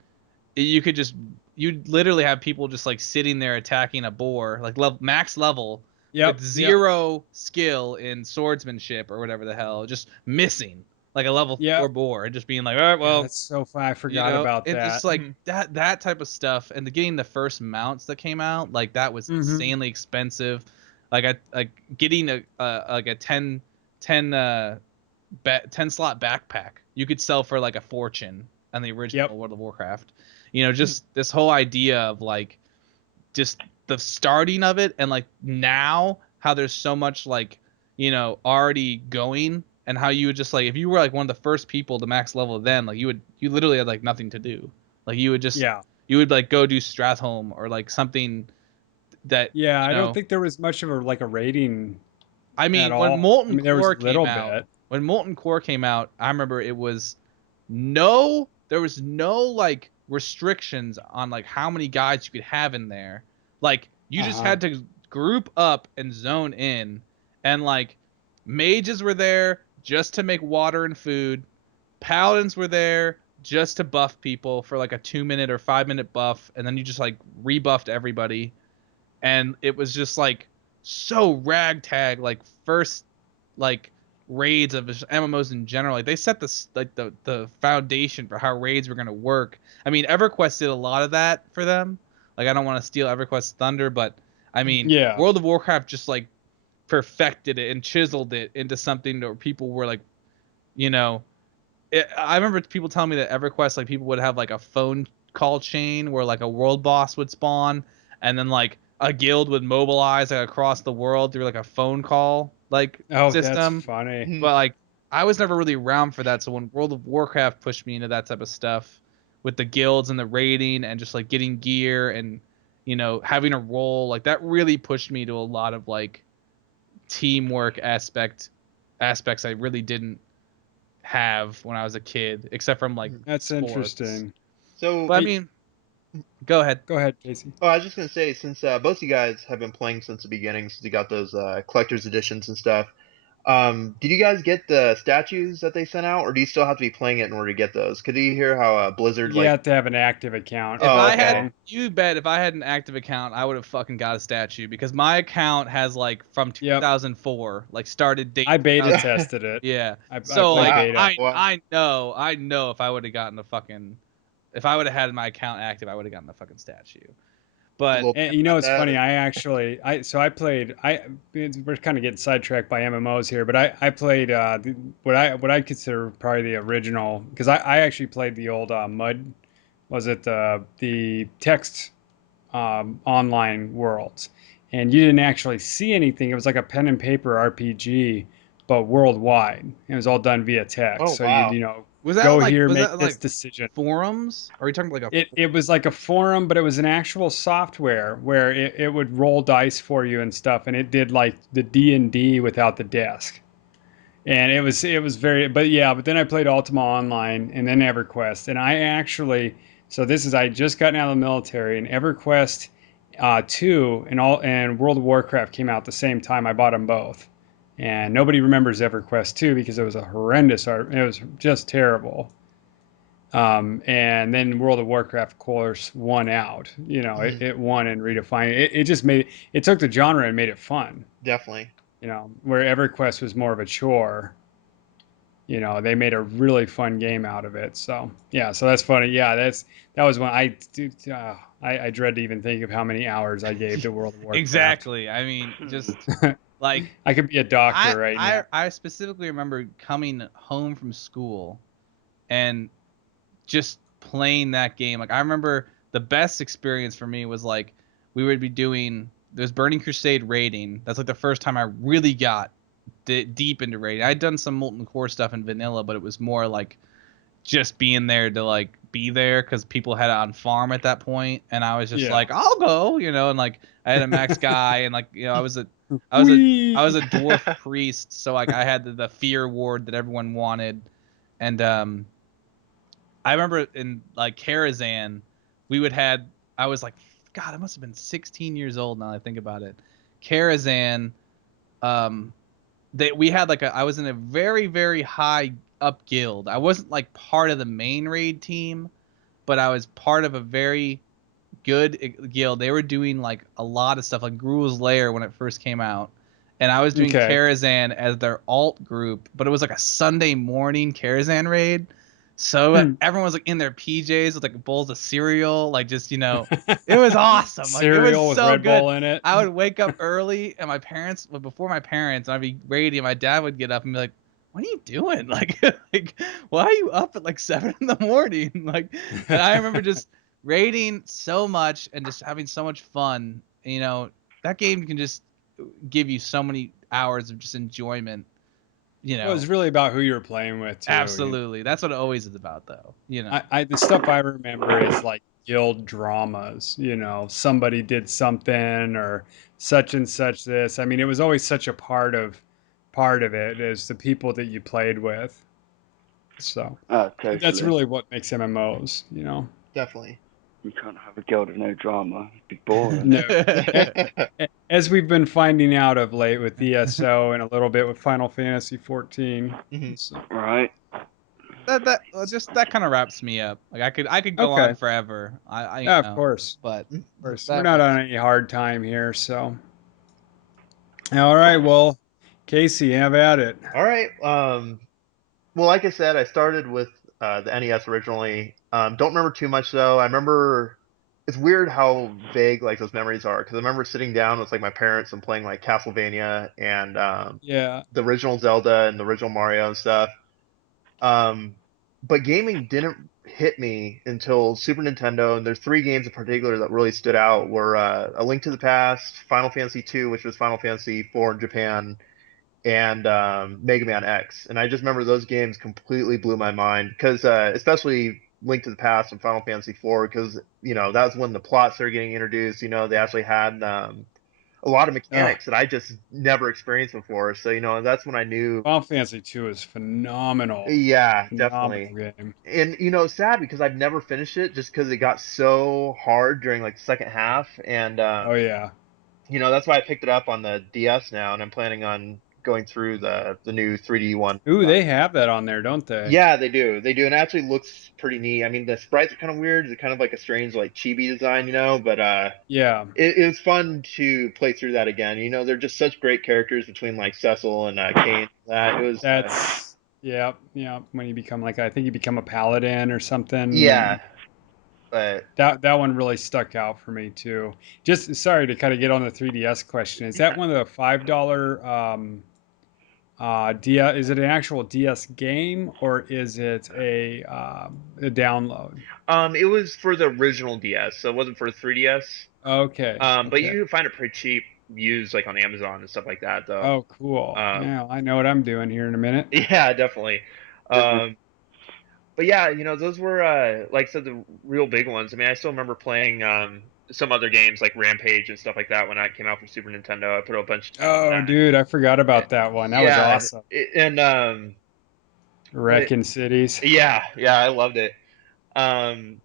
just you'd literally have people just like sitting there attacking a boar like max level with zero skill in swordsmanship or whatever the hell, just missing like a level 4 boar and just being like, all right, well, that's so fun. I forgot about that. It's like that type of stuff, and getting the first mounts that came out, like that was insanely expensive. like getting a 10 slot backpack you could sell for like a fortune on the original Yep. World of Warcraft. Just this whole idea of like just the starting of it, and like now how there's so much like already going, and how you would just like if you were like one of the first people to max level then, like you literally had like nothing to do. Like you would just Yeah. you would like go do Stratholme or like something that Yeah, I don't think there was much of a rating I at mean, all. I mean, there was a little bit. When Molten Core came out, I remember there was no like restrictions on like how many guys you could have in there. Like you just Uh-huh. had to group up and zone in, and like mages were there just to make water and food. Paladins were there just to buff people for like a 2-minute or 5-minute buff, and then you just like rebuffed everybody, and it was just like so ragtag, like first like raids of just MMOs in general. Like they set the foundation for how raids were gonna work. I mean, EverQuest did a lot of that for them. Like I don't want to steal EverQuest's thunder, but I mean, Yeah. World of Warcraft just like perfected it and chiseled it into something where people were like, I remember people telling me that EverQuest, like people would have like a phone call chain where like a world boss would spawn, and then like a guild would mobilize like across the world through like a phone call like Oh, system. that's funny. But like I was never really around for that, so when World of Warcraft pushed me into that type of stuff with the guilds and the raiding and just like getting gear and having a role, like that really pushed me to a lot of like teamwork aspects I really didn't have when I was a kid, except from like That's sports. interesting. So, But I mean, go ahead. Go ahead, Casey. oh, I was just gonna say, since both you guys have been playing since the beginning, since you got those collector's editions and stuff, did you guys get the statues that they sent out, or do you still have to be playing it in order to get those? Could you hear how Blizzard You like? have to have an active account. If Oh, I okay. had, you bet, if I had an active account, I would have fucking got a statue, because my account has like from Yep. 2004, like started date. I beta 2000. tested it. Yeah. I So played like beta. Wow. I know if I would have gotten if I would have had my account active, I would have gotten the fucking statue. But And you know, it's that. funny. I played. We're kind of getting sidetracked by MMOs here, but I played what I consider probably the original, because I actually played the old Mud. Was it the text online worlds, and you didn't actually see anything. It was like a pen and paper RPG, but worldwide. It was all done via text. Oh, So wow. was that go like here, was make that this like decision. forums? Or are you talking like a It was like a forum, but it was an actual software where it would roll dice for you and stuff, and it did like the D&D without the desk. And it was very, but yeah, but then I played Ultima Online and then EverQuest, and I just gotten out of the military, and EverQuest 2 and World of Warcraft came out at the same time. I bought them both. And nobody remembers EverQuest 2 because it was a horrendous art. It was just terrible. And then World of Warcraft, of course, won out. It won and redefined it. It just it took the genre and made it fun. Definitely. Where EverQuest was more of a chore. They made a really fun game out of it. So yeah, so that's funny. Yeah, that was when I dread to even think of how many hours I gave to World of Warcraft. Exactly. I mean, just like I could be a doctor right now. I specifically remember coming home from school and just playing that game. Like I remember the best experience for me was like we would be doing there's Burning Crusade raiding. That's like the first time I really got deep into raiding. I'd done some Molten Core stuff in vanilla, but it was more like just being there to like be there because people had it on farm at that point, and I was just like, I'll go, and like I had a max guy, and like I was a dwarf priest, so like I had the fear ward that everyone wanted, and I remember in like Karazhan, I was like, God, I must have been 16 years old now that I think about it. Karazhan, we had like I was in a very, very high up guild. I wasn't like part of the main raid team, but I was part of a very good guild. They were doing like a lot of stuff, like Gruul's Lair when it first came out. And I was doing Karazhan as their alt group, but it was like a Sunday morning Karazhan raid. So everyone was like in their PJs with like bowls of cereal, like just it was awesome. Like it was Cereal with so Red good. Bull in it. I would wake up early, and well, before my parents, I'd be raiding. My dad would get up and be like, "What are you doing? Like, why are you up at like 7 in the morning?" Like, and I remember just raiding so much and just having so much fun. That game can just give you so many hours of just enjoyment. Well, it was really about who you were playing with too. Absolutely. That's what it always is about, though. I the stuff I remember is like guild dramas. Somebody did something or such and such this. I mean, it was always such a part of it is the people that you played with. So that's Totally. really what makes MMOs. Definitely. You can't have a guild with no drama. It'd be boring. No. As we've been finding out of late with ESO and a little bit with Final Fantasy 14. Mhm. So, Right. That kind of wraps me up. Like I could go okay. on forever. Yeah, of course. But Of course. that We're not wraps- on any hard time here, so. All right, well, Casey, have at it. All right. Well, like I said, I started with the NES originally. Don't remember too much though. I remember it's weird how vague like those memories are because I remember sitting down with like my parents and playing like Castlevania and Yeah. the original Zelda and the original Mario and stuff. Um, but gaming didn't hit me until Super Nintendo, and there's three games in particular that really stood out were A Link to the Past, Final Fantasy 2, which was Final Fantasy 4 in Japan, and Mega Man X. And I just remember those games completely blew my mind because especially Link to the Past and Final Fantasy 4 because that was when the plots started getting introduced. They actually had a lot of Oh, mechanics that I just never experienced before. So that's when I knew. Final Fantasy 2 is phenomenal. Yeah, Phenomenal definitely. game. And it's sad because I've never finished it just because it got so hard during like the second half, and Oh, yeah. that's why I picked it up on the DS now, and I'm planning on going through the new 3D one. Ooh, they have that on there, don't they? Yeah, they do. They do, and it actually looks pretty neat. I mean, the sprites are kind of weird. It's kind of like a strange like chibi design, but Yeah. it was fun to play through that again. They're just such great characters between like Cecil and Kane. That it was. That's, yeah, yeah. When you become I think you become a paladin or something. Yeah, And but that one really stuck out for me too. Just sorry to kind of get on the 3DS question. Is that yeah. one of the $5 DS, is it an actual DS game or is it a download? It was for the original DS, so it wasn't for 3DS. Okay, But okay. you can find it pretty cheap used like on Amazon and stuff like that, though. Oh, cool. Um, Yeah, I know what I'm doing here in a minute. yeah, definitely. Um, but yeah, those were like I said, the real big ones. I mean, I still remember playing some other games like Rampage and stuff like that when that came out for Super Nintendo. I put a bunch of time in Oh, that. dude, I forgot about that one. That was Yeah, awesome. and but Wrecking Cities. yeah, I loved it. Um,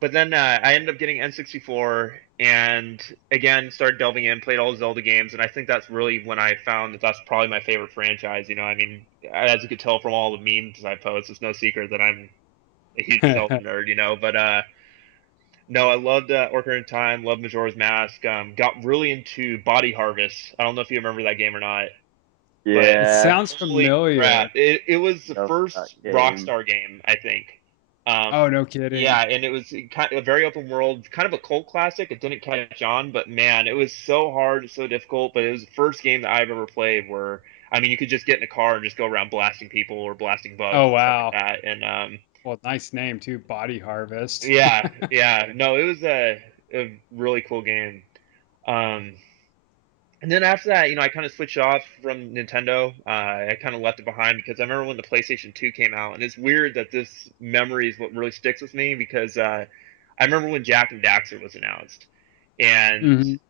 but then I ended up getting N64 and again started delving in, played all the Zelda games, and I think that's really when I found that that's probably my favorite franchise. I mean, as you could tell from all the memes I post, it's no secret that I'm a huge Zelda nerd. But no, I loved Ocarina of Time, loved Majora's Mask. Got really into Body Harvest. I don't know if you remember that game or not, but It Yeah, sounds holy crap, familiar. it was the love that first game. Rockstar game, I think. Oh, Um, no kidding. yeah, and it was kind of a very open world, kind of a cult classic. It didn't catch on, but man, it was so hard, so difficult. But it was the first game that I've ever played where, I mean, you could just get in a car and just go around blasting people or blasting bugs Oh, and stuff like wow. that. And Well, nice name too, Body Harvest. yeah, yeah, no, it was a really cool game. Um, and then after that, I kind of switched off from Nintendo. I kind of left it behind because I remember when the PlayStation 2 came out, and it's weird that this memory is what really sticks with me because I remember when Jack and Daxter was announced, and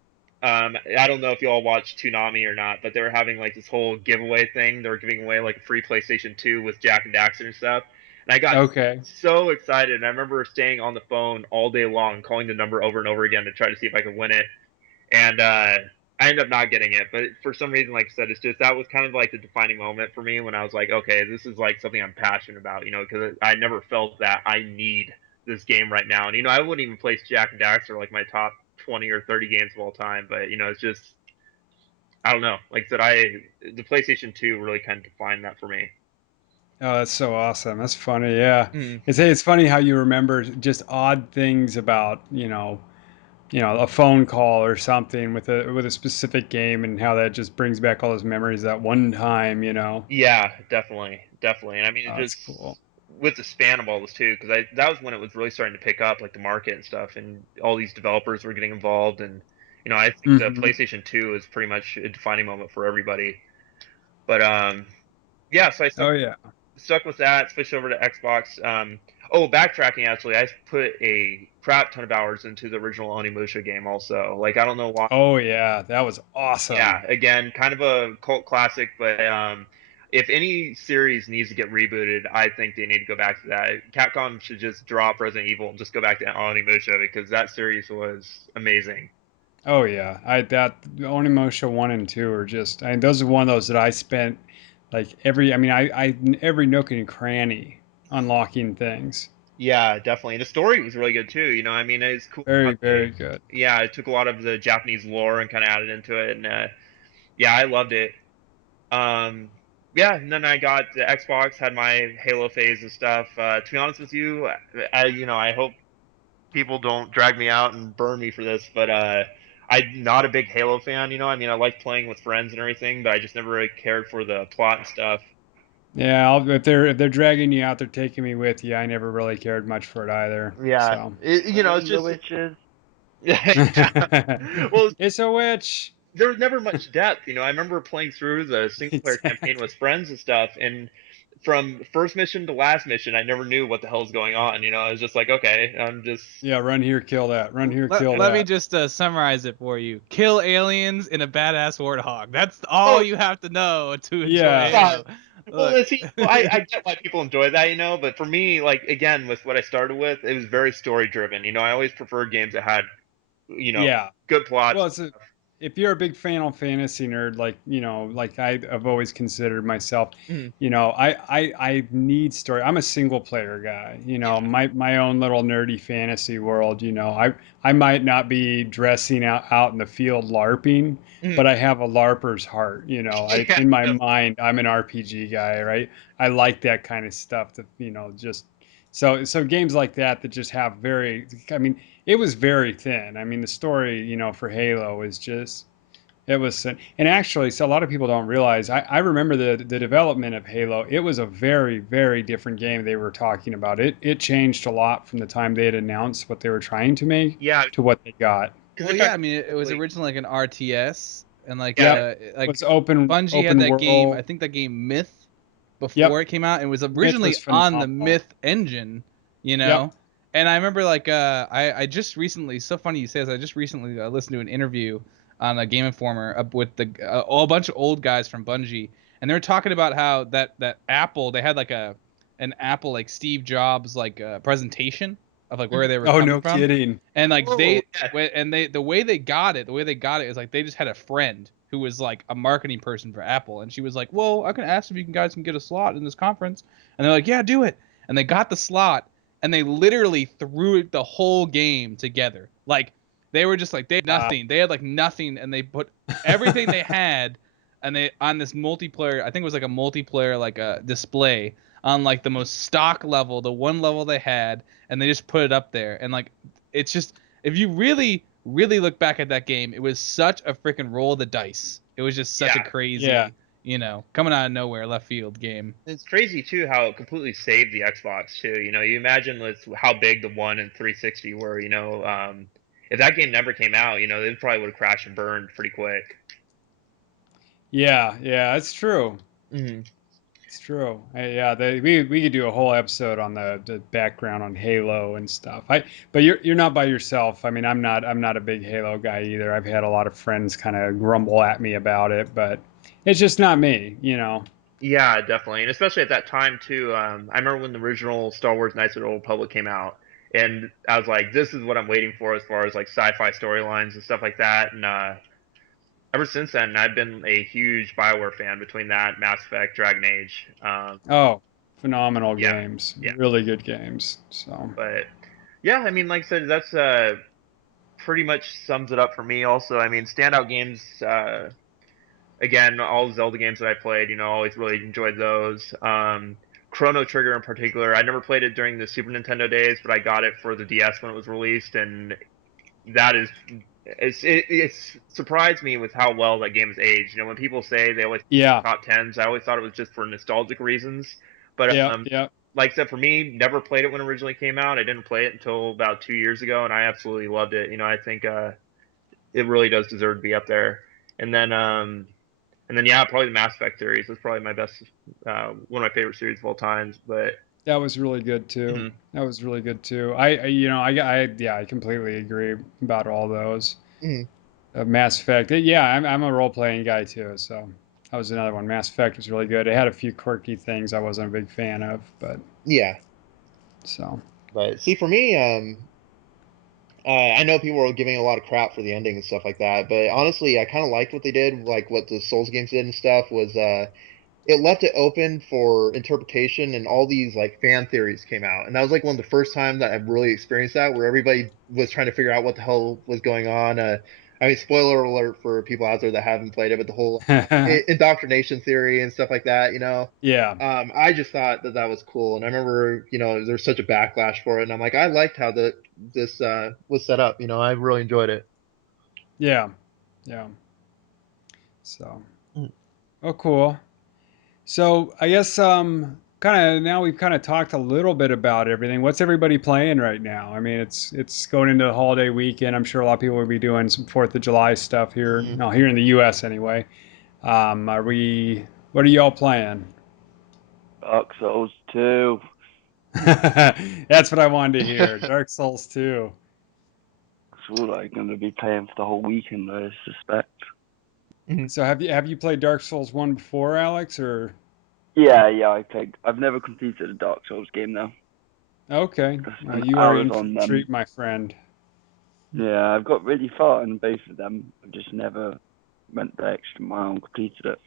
Hmm. I don't know if you all watched Toonami or not, but they were having like this whole giveaway thing. They were giving away like a free PlayStation 2 with Jack and Daxter and stuff, and I got Okay. so excited. And I remember staying on the phone all day long, calling the number over and over again to try to see if I could win it and I ended up not getting it. But for some reason, like I said, it's just that was kind of like the defining moment for me when I was like, okay, this is like something I'm passionate about, because I never felt that I need this game right now. And I wouldn't even place Jack and Daxter like my top 20 or 30 games of all time, but it's just I don't know. Like I said, the PlayStation 2 really kind of defined that for me. Oh, that's so awesome. That's funny. Yeah. Mm. It's funny how you remember just odd things about, a phone call or something with a specific game and how that just brings back all those memories that one time. Yeah, definitely, definitely. And I mean, it Oh, that's just cool. with the span of all this too, because I that was when it was really starting to pick up, like the market and stuff, and all these developers were getting involved. And I think the Hmm. PlayStation 2 is pretty much a defining moment for everybody. But yeah, so I Oh yeah. stuck with that, switched over to Xbox. Oh, backtracking actually, I put a crap ton of hours into the original Onimusha game also. Like I don't know why. Oh yeah. That was Yeah, awesome. again, kind of a cult classic, but if any series needs to get rebooted, I think they need to go back to that. Capcom should just drop Resident Evil and just go back to Onimusha because that series was amazing. Oh yeah. Onimusha 1 and 2 are just, those are one of those that I spent like every nook and cranny unlocking things. Yeah, definitely. And the story was really good too. I mean, it's cool how Very, they, very good. yeah, it took a lot of the Japanese lore and kind of added into it, and yeah, I loved it. Um, yeah, and then I got the Xbox, had my Halo phase and stuff. To be honest with you, I hope people don't drag me out and burn me for this, but I'm not a big Halo fan. I mean, I like playing with friends and everything, but I just never really cared for the plot and stuff. Yeah, if they're dragging you out, they're taking me with you. I never really cared much for it either. Yeah, So, it's Burn the just witches. yeah. Well, it's a witch. there was never much depth. I remember playing through the single player campaign Exactly. with friends and stuff, and from first mission to last mission, I never knew what the hell's going on. I was just like, okay, I'm just Yeah, run here, kill that. Run here, Let, kill let me that. just summarize it for you. Kill aliens in a badass warthog. That's all oh you have to know to enjoy Yeah. yeah. Halo. Well, Look. see, well, I get why people enjoy that, but for me, like again, with what I started with, it was very story driven. I always preferred games that had, you know, Yeah. good plots. Well, if you're a big Final Fantasy nerd, like I've always considered myself, Mm. I need story. I'm a single player guy, Yeah. my own little nerdy fantasy world. I might not be dressing out in the field LARPing, Mhm. but I have a LARPer's heart. Yeah. In my mind, I'm an RPG guy, right? I like that kind of stuff. That just so games like that just have very. I mean, it was very thin. I mean, the story, for Halo is just it was thin. And actually, so a lot of people don't realize. I remember the development of Halo. It was a very, very different game they were talking about. It changed a lot from the time they had announced what they were trying to make Yeah, to what they got. because Well, if yeah, I I mean, it was quickly, originally like an RTS, and yeah, Yep. It like was open Bungie had that game. I world. think that game Myth before Yep. it came out, and was Myth originally was on the phenomenal. Myth engine, you Yep. know. And I remember like I just recently, so funny you say this. I just recently listened to an interview on a Game Informer with a bunch of old guys from Bungie, and they were talking about how that Apple, they had like an Apple like Steve Jobs like presentation of like where Mhm. they were Oh, coming no from, kidding. and like Oh, yeah, the way they got it, is like they just had a friend who was like a marketing person for Apple, and she was like, "Well, I can ask if you guys can get a slot in this conference," and they're like, "Yeah, do it," and they got the slot, and they literally threw the whole game together. Like they were just like they had Wow. nothing, they had like nothing, and they put everything they had, and they on this multiplayer. I think it was like a multiplayer like a display on like the most stock level, the one level they had, and they just put it up there, and like it's just if you really really look back at that game, it was such a freaking roll of the dice. It was just such a yeah. Yeah. crazy, coming out of nowhere left field game. It's crazy too how it completely saved the Xbox too. You imagine with how big the One and 360 were. If that game never came out, they probably would have crashed and burned pretty quick. Yeah. Yeah. It's true. Hmm. It's true. Yeah, we could do a whole episode on the background on Halo and stuff. But you're not by yourself. I mean, I'm not a big Halo guy either. I've had a lot of friends kind of grumble at me about it, but it's just not me. Yeah, definitely, and especially at that time too. I remember when the original Star Wars: Knights of the Old Republic came out, and I was like, "This is what I'm waiting for as far as like sci-fi storylines and stuff like that." And ever since then, I've been a huge Bioware fan. Between that, Mass Effect, Dragon Age, Oh, phenomenal yeah, games, yeah. really good games. So But yeah, I mean, like I said, that's pretty much sums it up for me. Also, I mean, standout games. Again, all the Zelda games that I played, always really enjoyed those. Chrono Trigger in particular. I never played it during the Super Nintendo days, but I got it for the DS when it was released, and that is it's surprised me with how well that game has aged. You know, when people say they always Yeah. top tens, I always thought it was just for nostalgic reasons. But Yeah. Yeah. like I said, for me, never played it when it originally came out. I didn't play it until about 2 years ago, and I absolutely loved it. You know, I think it really does deserve to be up there. And then yeah, probably the Mass Effect series is probably my best, one of my favorite series of all times. But That was really good too. mhm, That was really good too. Yeah, I completely agree about all those. mhm. Mass Effect. Yeah, I'm a role playing guy too, so that was another one. Mass Effect was really good. It had a few quirky things I wasn't a big fan of, but Yeah. so But see, for me, I know people were giving a lot of crap for the ending and stuff like that, but honestly, I kind of liked what they did. Like what the Souls games did and stuff was, it left it open for interpretation, and all these like fan theories came out, and that was like one of the first times that I've really experienced that, where everybody was trying to figure out what the hell was going on. I mean, spoiler alert for people out there that haven't played it, but the whole indoctrination theory and stuff like that, you know. yeah, I just thought that that was cool, and I remember, you know, there's such a backlash for it, and I'm like, I liked how this was set up. You know, I really enjoyed it. yeah, yeah. So, Mm. oh, cool. So I guess kind of now we've kind of talked a little bit about everything. What's everybody playing right now? I mean, it's going into the holiday weekend. I'm sure a lot of people will be doing some Fourth of July stuff here. Mhm. No, here in the U.S. anyway. Are we? What are y'all playing? Dark Souls 2. That's what I wanted to hear. Dark Souls 2. That's all I'm going to be playing for the whole weekend, I suspect. So have you played Dark Souls 1 before, Alex? Or Yeah, I played. I've never completed a Dark Souls game though. okay, I spent you are hours in for on a treat, them. my friend. Yeah, I've got really far in both of them. I've just never went the extra mile and completed it.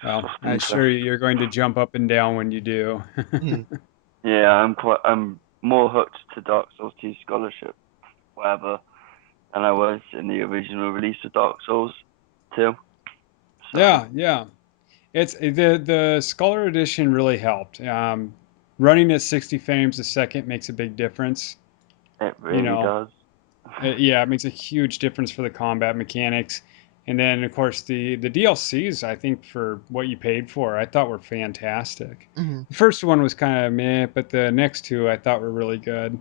Just Well, lost I assure interest. you, you're going to jump up and down when you do. Mhm. Yeah, I'm more hooked to Dark Souls 2 Scholarship, whatever, than I was in the original release of Dark Souls 2. So Yeah, yeah. It's the Scholar Edition really helped. Running at 60 frames a second makes a big difference. it You really know, does. yeah, it makes a huge difference for the combat mechanics. And then, of course, the DLCs, I think, for what you paid for, I thought were fantastic. Mhm. The first one was kind of meh, but the next two I thought were really good.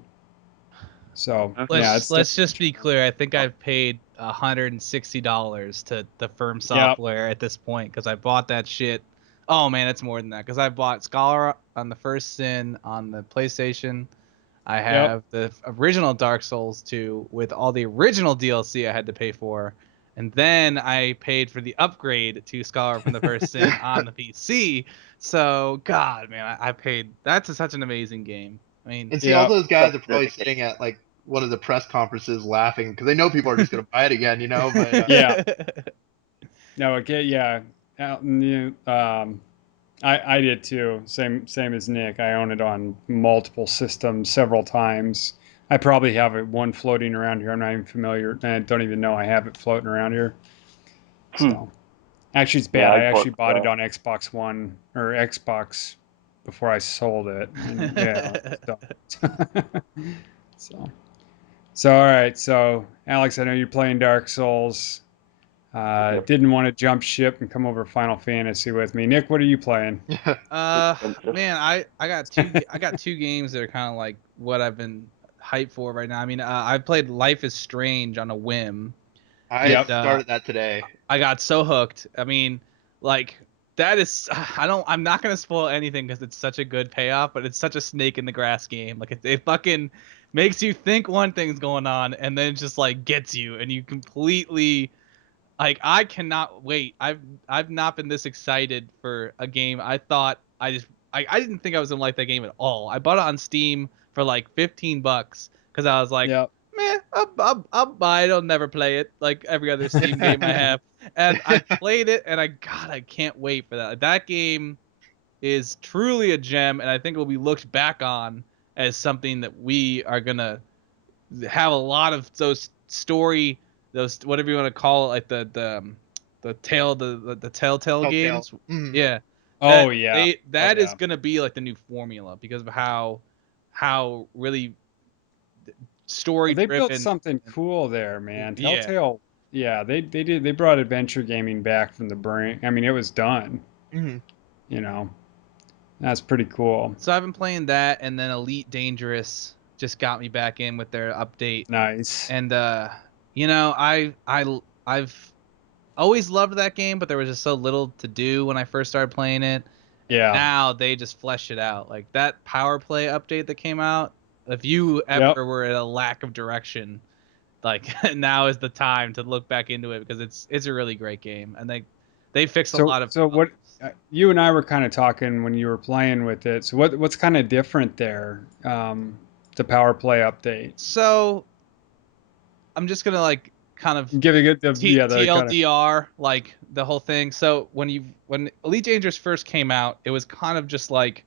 So, Okay. yeah, Let's it's let's just definitely. be clear. I think I've paid $160 to the Firm Yep. Software at this point because I bought that shit. Oh man, it's more than that because I bought Scholar on the First Sin on the PlayStation. I Yep. have the original Dark Souls 2 with all the original DLC I had to pay for. And then I paid for the upgrade to Scholar from the First Sin on the PC. So, God, man, I paid. That's such an amazing game. I mean, And see, all Yep. those guys That's are probably dedication. sitting at like one of the press conferences laughing because they know people are just going to buy it again, you know. But Yeah. No, okay, yeah. Out in the, I did too. Same as Nick. I own it on multiple systems several times. I probably have it one floating around here. I'm not even familiar. I don't even know I have it floating around here. Hmm. So actually, it's Yeah, bad. I I bought actually bought it on Xbox One or Xbox before I sold it, and yeah. So, so, so all right. So Alex, I know you're playing Dark Souls. Yep. Didn't want to jump ship and come over to Final Fantasy with me. Nick, what are you playing? Expensive. Man, I got two games that are kind of like what I've been hyped for right now. I mean, I played Life is Strange on a whim, I and Yep. started that today. I got so hooked. I mean, like that is I'm not gonna spoil anything because it's such a good payoff, but it's such a snake in the grass game. Like it fucking makes you think one thing's going on and then it just like gets you and you completely like I cannot wait. I've not been this excited for a game. I thought I didn't think I was gonna like that game at all. I bought it on Steam for like $15 because I was like, Yep. meh, I'll buy it. I'll never play it like every other Steam game I have. And I played it, and I can't wait for that. That game is truly a gem, and I think it will be looked back on as something that we are gonna have a lot of those story, those whatever you want to call it, like the telltale Telltale. games. Mhm. Yeah, Oh yeah. That Oh is yeah. gonna be like the new formula because of how really Well, story they built driven. something cool there, man. Yeah. Telltale, yeah, they brought adventure gaming back from the brink. I mean, it was done, Mhm. you know. That's pretty cool. So I've been playing that, and then Elite Dangerous just got me back in with their update. Nice. And you know, I've always loved that game, but there was just so little to do when I first started playing it. And Yeah. now they just fleshed it out. Like that Power Play update that came out. If you Yep. ever were at a lack of direction, like now is the time to look back into it because it's a really great game, and they fixed a So lot of so what bugs. you and I were kind of talking when you were playing with it. So what's kind of different there? The Power Play update. So I'm just gonna like kind of Giving it the yeah the kind of TLDR, like the whole thing. So when Elite Dangerous first came out, it was kind of just like,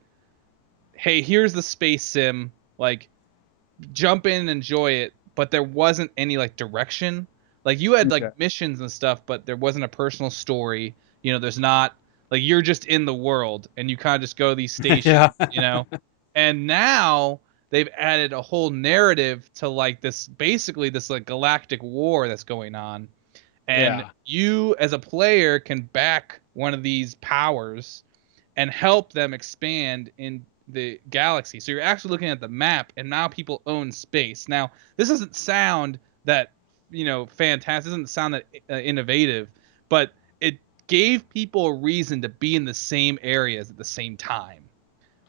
hey, here's the space sim, like jump in and enjoy it, but there wasn't any like direction. Like you had like okay. missions and stuff, but there wasn't a personal story. You know, there's not like you're just in the world and you kind of just go to these stations, Yeah. you know. And now they've added a whole narrative to like this basically this like galactic war that's going on. And Yeah. you as a player can back one of these powers and help them expand in the galaxy. So you're actually looking at the map, and now people own space. Now, this doesn't sound that, you know, fantastic. Doesn't sound that innovative, but it gave people a reason to be in the same areas at the same time.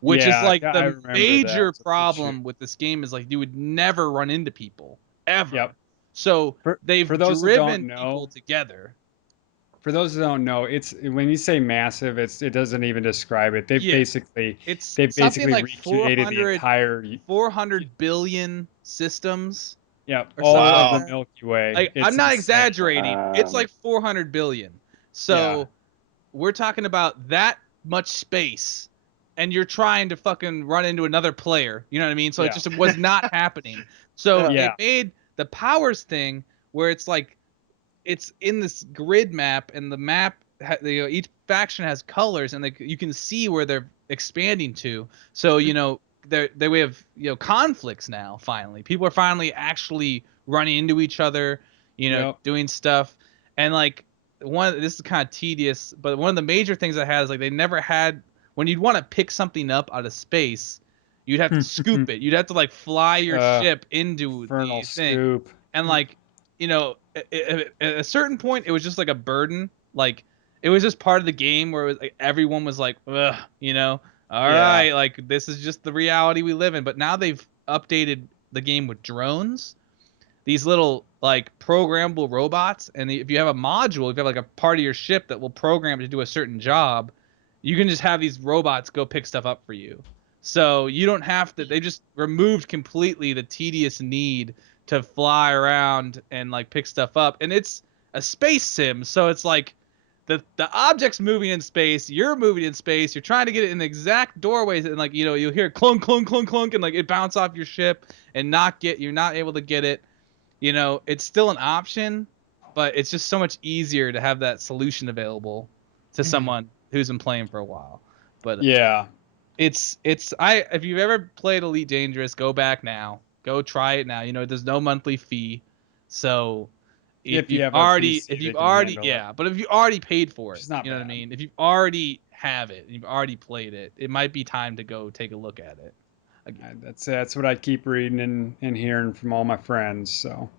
Which is Yeah, like I the remember that. major It's a big shoot. problem with this game is like you would never run into people ever. Yep. So For they've those that don't driven people know, together. for those that don't know, it's when you say massive, it doesn't even describe it. They've Yeah, basically it's they've something basically like recreated the entire 400 billion systems yeah, or something all like of the Wow. that. Milky Way. Like I'm It's not insane. exaggerating. It's like 400 billion. Yeah. So we're talking about that much space, and you're trying to fucking run into another player. You know what I mean? So it Yeah. just was not happening. So Yeah. they Yeah. made the powers thing where it's like it's in this grid map, and the map you know, each faction has colors, and you can see where they're expanding to. So you know we have, you know, conflicts now. Finally, people are finally actually running into each other, you know, Yep. doing stuff. And like this is kind of tedious, but one of the major things I had is like they never had, when you'd want to pick something up out of space, you'd have to scoop it. You'd have to like fly your uh ship into Infernal the thing. Scoop. And like, you know, at a certain point, it was just like a burden. Like, it was just part of the game where it was like everyone was like, ugh, you know, all Yeah. right, like this is just the reality we live in. But now they've updated the game with drones, these little like programmable robots, and if you have a module, if you have like a part of your ship that will program to do a certain job, you can just have these robots go pick stuff up for you. So you don't have to. They just removed completely the tedious need to fly around and like pick stuff up, and it's a space sim, so it's like the object's moving in space, you're moving in space, you're trying to get it in the exact doorways, and like, you know, you'll hear clunk clunk clunk clunk, and like it bounce off your ship and you're not able to get it. You know, it's still an option, but it's just so much easier to have that solution available to Mhm. someone who's been playing for a while. But Yeah. it's I if you've ever played Elite Dangerous, go back now. Go try it now. You know, there's no monthly fee. So If you have a if PC you've that can already handle it. yeah, but if you already paid for Which it, is not you know what I bad. mean? If you already have it, you've already played it, it might be time to go take a look at it again. That's what I keep reading and hearing from all my friends. So,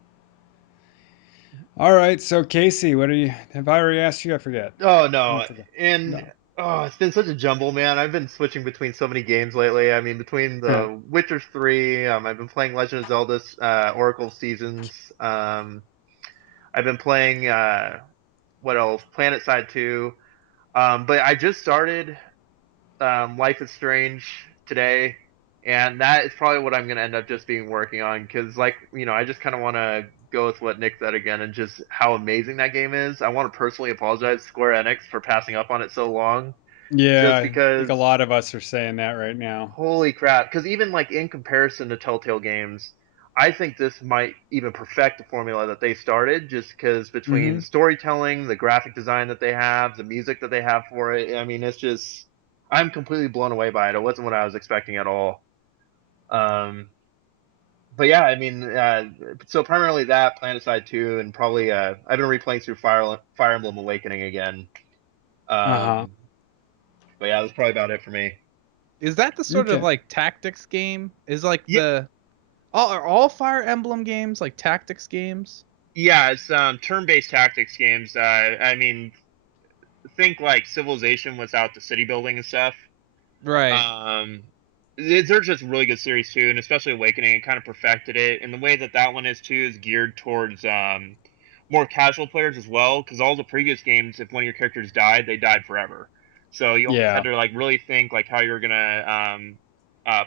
all right. So Casey, what are you? Have I already asked you? I forget. Oh I no, don't think. and No. it's been such a jumble, man. I've been switching between so many games lately. I mean, between Huh. the Witcher 3, I've been playing Legend of Zelda Oracle Seasons. I've been playing what else? Planet Side 2. But I just started Life is Strange today, and that is probably what I'm gonna end up just being working on because, like, I just kind of want to go with what Nick said again and just how amazing that game is. I want to personally apologize to Square Enix for passing up on it so long, Yeah, just I think a because lot of us are saying that right now. holy crap! Because even like in comparison to Telltale games. I think this might even perfect the formula that they started, just because between Hmm. the storytelling, the graphic design that they have, the music that they have for it. I mean, it's just I'm completely blown away by it. It wasn't what I was expecting at all. Um, but yeah, I mean, so primarily that PlanetSide 2, and probably I've been replaying through Fire Emblem Awakening again. Uh-huh. Um, but yeah, that's probably about it for me. Is that the sort of Okay. like tactics game? Is like Yeah, the are all Fire Emblem games like tactics games? yeah, it's turn-based tactics games. I mean, think like Civilization without the city building and stuff. Right. Um, they're just really good series too, and especially Awakening, it kind of perfected it. And the way that that one is too is geared towards more casual players as well, because all the previous games, if one of your characters died, they died forever. So you almost had Yeah. to like really think like how you're gonna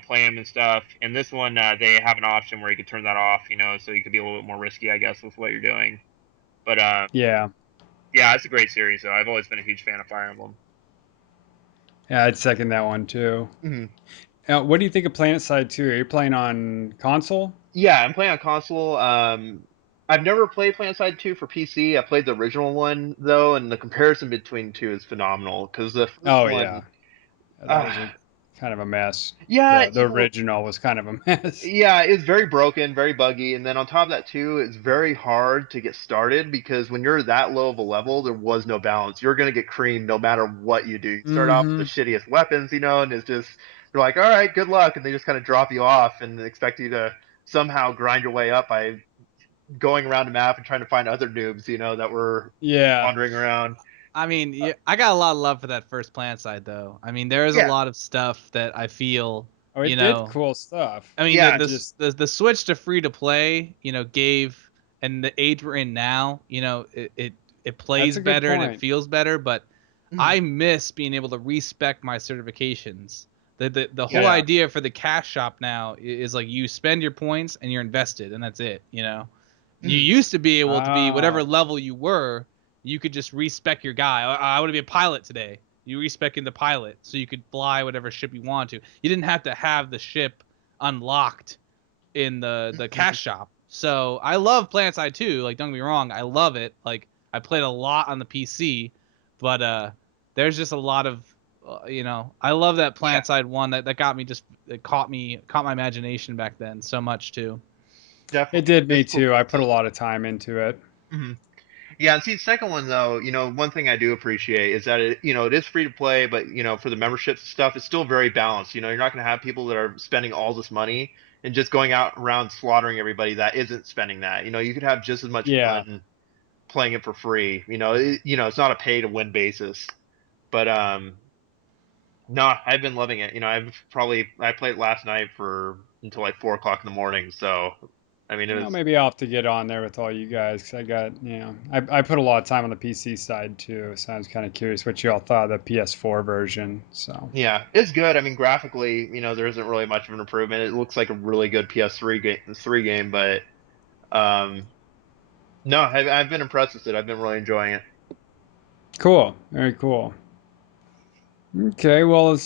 play them and stuff. And this one, they have an option where you could turn that off, you know, so you could be a little bit more risky, I guess, with what you're doing. But Yeah. yeah, it's a great series. Though I've always been a huge fan of Fire Emblem. Yeah, I'd second that one too. Mhm. What do you think of PlanetSide 2? Are you playing on console? Yeah, I'm playing on console. I've never played PlanetSide 2 for PC. I played the original one though, and the comparison between the two is phenomenal. Because the first Oh one, yeah. That uh, was a kind of a mess. yeah, The original was kind of a mess. yeah, it's very broken, very buggy, and then on top of that too, it's very hard to get started because when you're that low of a level, there was no balance. You're gonna get creamed no matter what you do. You start off with the Mm-hmm. shittiest weapons, you know, and it's just they're like, all right, good luck, and they just kind of drop you off and expect you to somehow grind your way up by going around the map and trying to find other noobs, you know, that were Yeah. wandering around. I mean, Uh, yeah, I got a lot of love for that first plant side though. I mean, there is a yeah, lot of stuff that I feel, Oh, you it did know, cool stuff. I mean, yeah, Just the switch to free to play, you know, gave and the age we're in now, you know, it that's plays a good better and it point. feels better, but mhm, I miss being able to respec my certifications. The whole yeah, idea for the cash shop now is like you spend your points and you're invested and that's it, you know. You mhm, used to be able to be whatever Ah, level you were, you could just respec your guy. I want to be a pilot today. You respec into pilot so you could fly whatever ship you want to. You didn't have to have the ship unlocked in the mhm, cash shop. So I love PlanetSide 2. Like don't get me wrong, I love it. Like I played a lot on the PC, but there's just a lot of you know, I love that yeah, PlanetSide 1 that got me just it caught my imagination back then so much too. it definitely. did me It's cool too. I put a concept. lot of time into it. Mhm. Yeah, and see, the second one though, you know, one thing I do appreciate is that it, you know, it is free to play, but you know, for the memberships and stuff, it's still very balanced. You know, you're not going to have people that are spending all this money and just going out around slaughtering everybody that isn't spending that. You know, you could have just as much Yeah. fun playing it for free. You know, it's not a pay to win basis. But no, I've been loving it. You know, I played last night for until like 4 o'clock in the morning. So, I mean, it Well, was maybe I'll have to get on there with all you guys because I got, I put a lot of time on the PC side too. So I was kind of curious what you all thought of the PS4 version. So yeah, it's good. I mean, graphically, you know, there isn't really much of an improvement. It looks like a really good PS3 game, but um, no, I've been impressed with it. I've been really enjoying it. cool. Very cool. Okay. Well,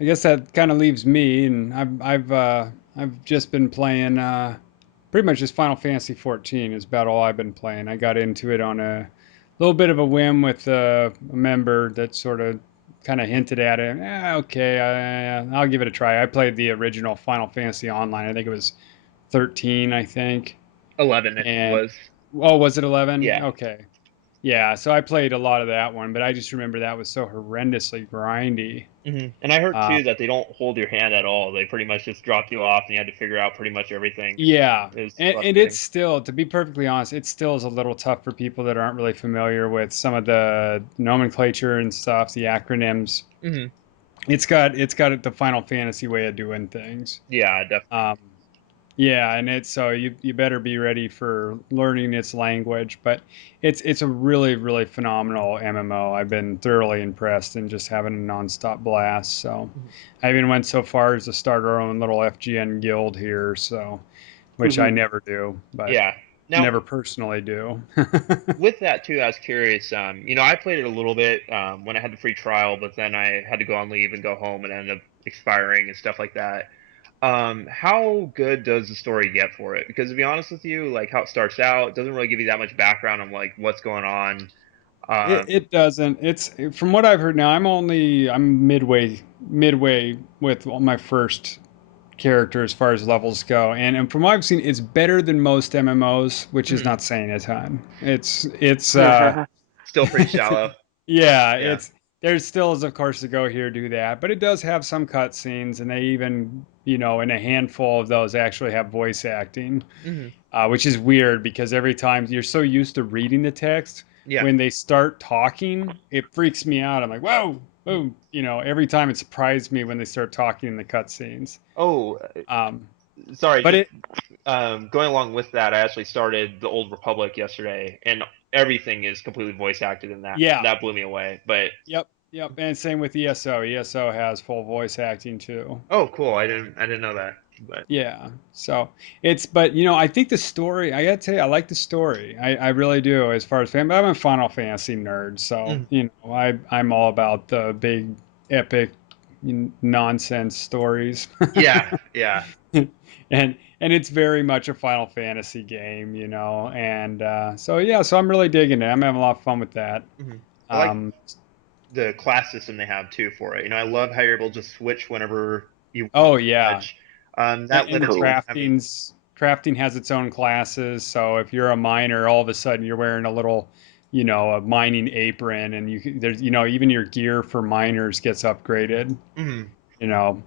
I guess that kind of leaves me, and I've just been playing pretty much just Final Fantasy 14 is about all I've been playing. I got into it on a little bit of a whim with a member that sort of kind of hinted at it. Okay, I'll give it a try. I played the original Final Fantasy Online. I think it was 13, I think. 11, I think it And was. oh, was it 11? Yeah. Okay. Yeah, so I played a lot of that one, but I just remember that was so horrendously grindy. And I heard Uh, too that they don't hold your hand at all. They pretty much just drop you off, and you had to figure out pretty much everything. Yeah, It was and it's frustrating. still, to be perfectly honest, it still is a little tough for people that aren't really familiar with some of the nomenclature and stuff, the acronyms. hmm It's got the Final Fantasy way of doing things. Yeah, definitely. Um, yeah, and it's so you better be ready for learning its language, but it's a really really phenomenal MMO. I've been thoroughly impressed and just having a nonstop blast. So Mhm. I even went so far as to start our own little FGN guild here. So which I Mhm. never do, but Yeah. Now, never personally do. with that too, I was curious. You know, I played it a little bit when I had the free trial, but then I had to go on leave and go home, and it ended up expiring and stuff like that. How good does the story get for it? Because to be honest with you, like how it starts out, it doesn't really give you that much background on like what's going on. It doesn't. It's from what I've heard now. I'm midway with my first character as far as levels go, and from what I've seen, it's better than most MMOs, which is Mhm. not saying a ton. It's Still pretty shallow. yeah, Yeah. it's there's still is of course to go here do that, but it does have some cutscenes, and they even in a handful of those actually have voice acting, Hmm. which is weird because every time you're so used to reading the text, Yeah. when they start talking, it freaks me out. I'm like, whoa, Mhm. whoa, every time it surprised me when they start talking in the cutscenes. Oh, Um, sorry. but Just it, going along with that, I actually started the Old Republic yesterday, and everything is completely voice acted in that. yeah, That blew me away. But yep, yep, and same with ESO. ESO has full voice acting too. oh, cool. I didn't know that. But Yeah. So but I think the story, I gotta tell you, I like the story. I really do as far as but I'm a Final Fantasy nerd. So, Mhm. I'm all about the big epic nonsense stories. Yeah, yeah. And it's very much a Final Fantasy game, and so yeah, so I'm really digging it. I'm having a lot of fun with that. Hmm. I like Um, the class system they have too for it. I love how you're able to just switch whenever you want, oh pretty yeah, much. And, That and the limits you Cool. from having. crafting has its own classes. So if you're a miner, all of a sudden you're wearing a little, a mining apron, and there's, even your gear for miners gets upgraded. Mhm. You know,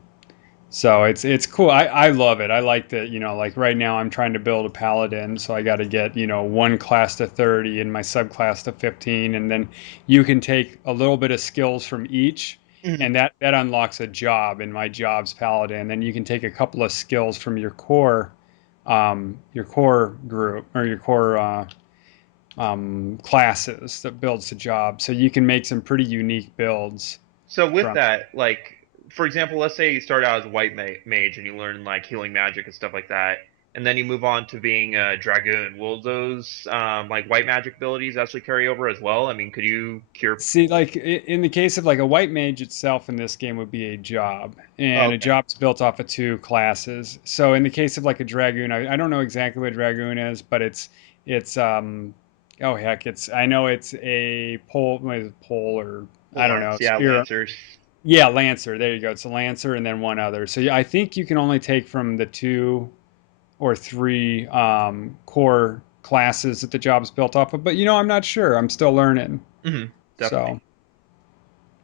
so it's cool. I love it. I like that. Like right now I'm trying to build a paladin, so I got to get one class to 30 and my subclass to 15, and then you can take a little bit of skills from each, Mhm. and that unlocks a job in my jobs paladin. Then you can take a couple of skills from your core group or your core classes that builds the job, so you can make some pretty unique builds So with from. that, like for example, let's say you start out as a white mage and you learn like healing magic and stuff like that, and then you move on to being a dragoon. Will those like white magic abilities actually carry over as well? I mean, could you cure? See, like in the case of like a white mage itself in this game would be a job, Oh, and a okay. job's built off of two classes. So in the case of like a dragoon, I don't know exactly what dragoon is, but it's oh heck, I know it's a pole, what is it, pole or I Pole don't know, arms, yeah, spear. lancers. Yeah, lancer. There you go. It's a lancer and then one other. So yeah, I think you can only take from the two or three core classes that the job's built off of. But I'm not sure. I'm still learning. Hmm. Definitely.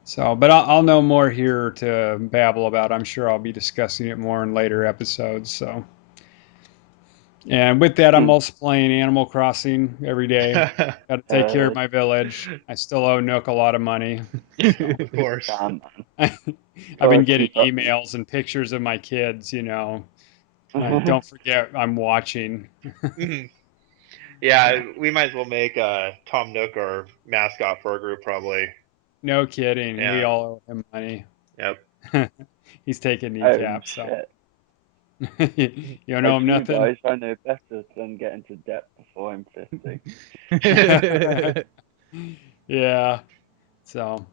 So. But I'll know more here to babble about. I'm sure I'll be discussing it more in later episodes. So, and with that, I'm Hmm. also playing Animal Crossing every day. Got to take care of Uh, my village. I still owe Nook a lot of money. So, Of course. damn, man. I've Gotta been getting keep up. emails and pictures of my kids. Don't forget I'm watching. Hmm. Yeah, we might as well make Tom Nook our mascot for our group, probably. No kidding. We Yeah. all owe him money. Yep. He's taking Oh kneecaps. So shit. you don't Like know him you nothing. guys, I know better than get into debt before I'm 50. Yeah. So,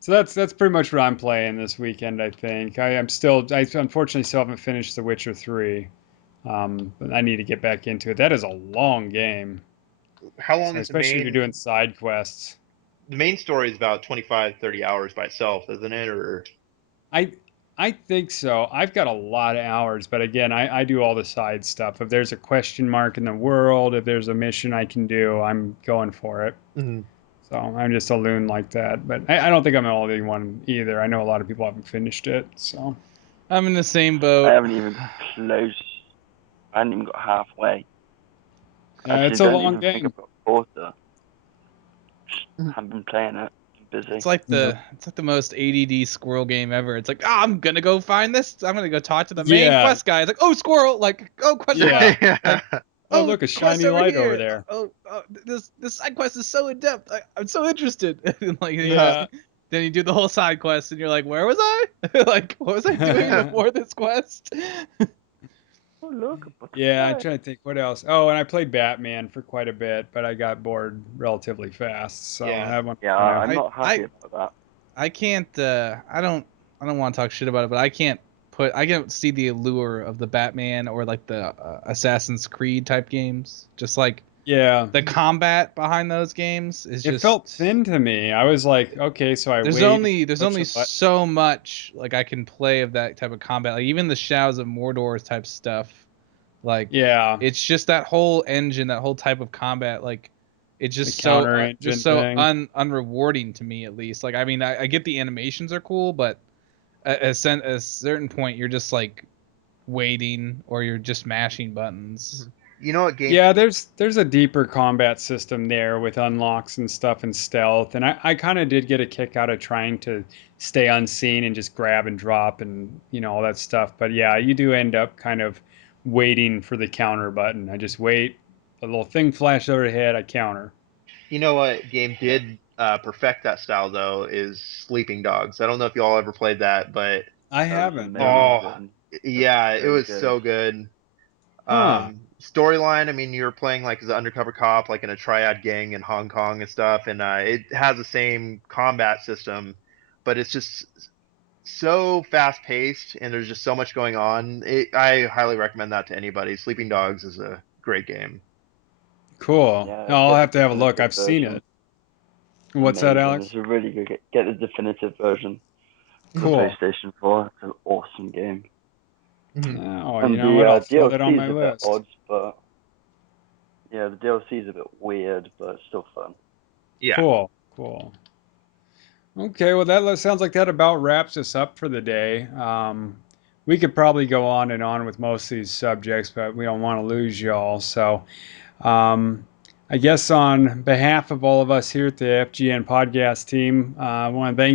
so that's pretty much what I'm playing this weekend. I think I unfortunately still haven't finished The Witcher 3. But I need to get back into it. That is a long game, How long so is the especially if you're doing side quests. main story is about 25, 30 hours by itself, isn't it? Or I I think so. I've got a lot of hours, but again, I do all the side stuff. If there's a question mark in the world, if there's a mission I can do, I'm going for it. Mhm. So I'm just a loon like that. But I don't think I'm the only one either. I know a lot of people haven't finished it. So. I'm in the same I boat. haven't even close. I haven't even got halfway. Actually, It's a don't long even think game. I've got a quarter. Haven't been playing it. Busy. Yep. It's like the most ADD squirrel game ever. It's like, I'm gonna go find this. I'm gonna go talk to the main Yeah, quest guy. It's like, oh, squirrel, like, oh, question mark. yeah. Yeah. Like, Oh, oh, look, a quest shiny over light over here. there. This side quest is so in depth. I'm so interested. And like, Yeah. then you do the whole side quest, and you're like, where was I? Like, what was I doing before this quest? Oh look, a Yeah, I'm butterfly. trying to think what else. Oh, and I played Batman for quite a bit, but I got bored relatively fast. So Yeah. that one Yeah, kind of. I'm not happy I about I can't. I don't want to talk shit about it, but I can't see the allure of the Batman or like the Assassin's Creed type games. Just like Yeah. the combat behind those games is It just felt thin to me. I was like, okay, so I there's wait. only push only a button. so much like I can play of that type of combat. Like even the Shadows of Mordor type stuff. Like Yeah, it's just that whole engine, that whole type of combat. Like it's the just counter engine thing. unrewarding to me at least. Like I mean, I get the animations are cool, but at a certain point, you're just like waiting or you're just mashing buttons. You know what game? Yeah, there's a deeper combat system there with unlocks and stuff and stealth, and I kind of did get a kick out of trying to stay unseen and just grab and drop and all that stuff. But yeah, you do end up kind of waiting for the counter button. I just wait, a little thing flash overhead, I counter. You know what game did perfect that style though is Sleeping Dogs. I don't know if y'all ever played that, but I That was haven't, no. oh amazing. yeah, it So was good. so good. Huh. Storyline, I mean, you were playing like as an undercover cop, like in a triad gang in Hong Kong and stuff, and it has the same combat system, but it's just so fast paced, and there's just so much going on. I highly recommend that to anybody. Sleeping Dogs is a great game. Cool. Yeah, I'll get the have to have a look. definitive I've seen version. it. What's that, Amazing. Alex? It's a really good. Get the definitive version for Cool. PlayStation 4. It's an awesome game. Oh, you And know the what? I'll throw that on DLC my is a bit list. odd, but yeah, the DLC is a bit weird, but it's still fun. Yeah. Cool. Cool. Okay, well, that sounds like that about wraps us up for the day. We could probably go on and on with most of these subjects, but we don't want to lose y'all. So, um, I guess on behalf of all of us here at the FGN podcast team, I want to thank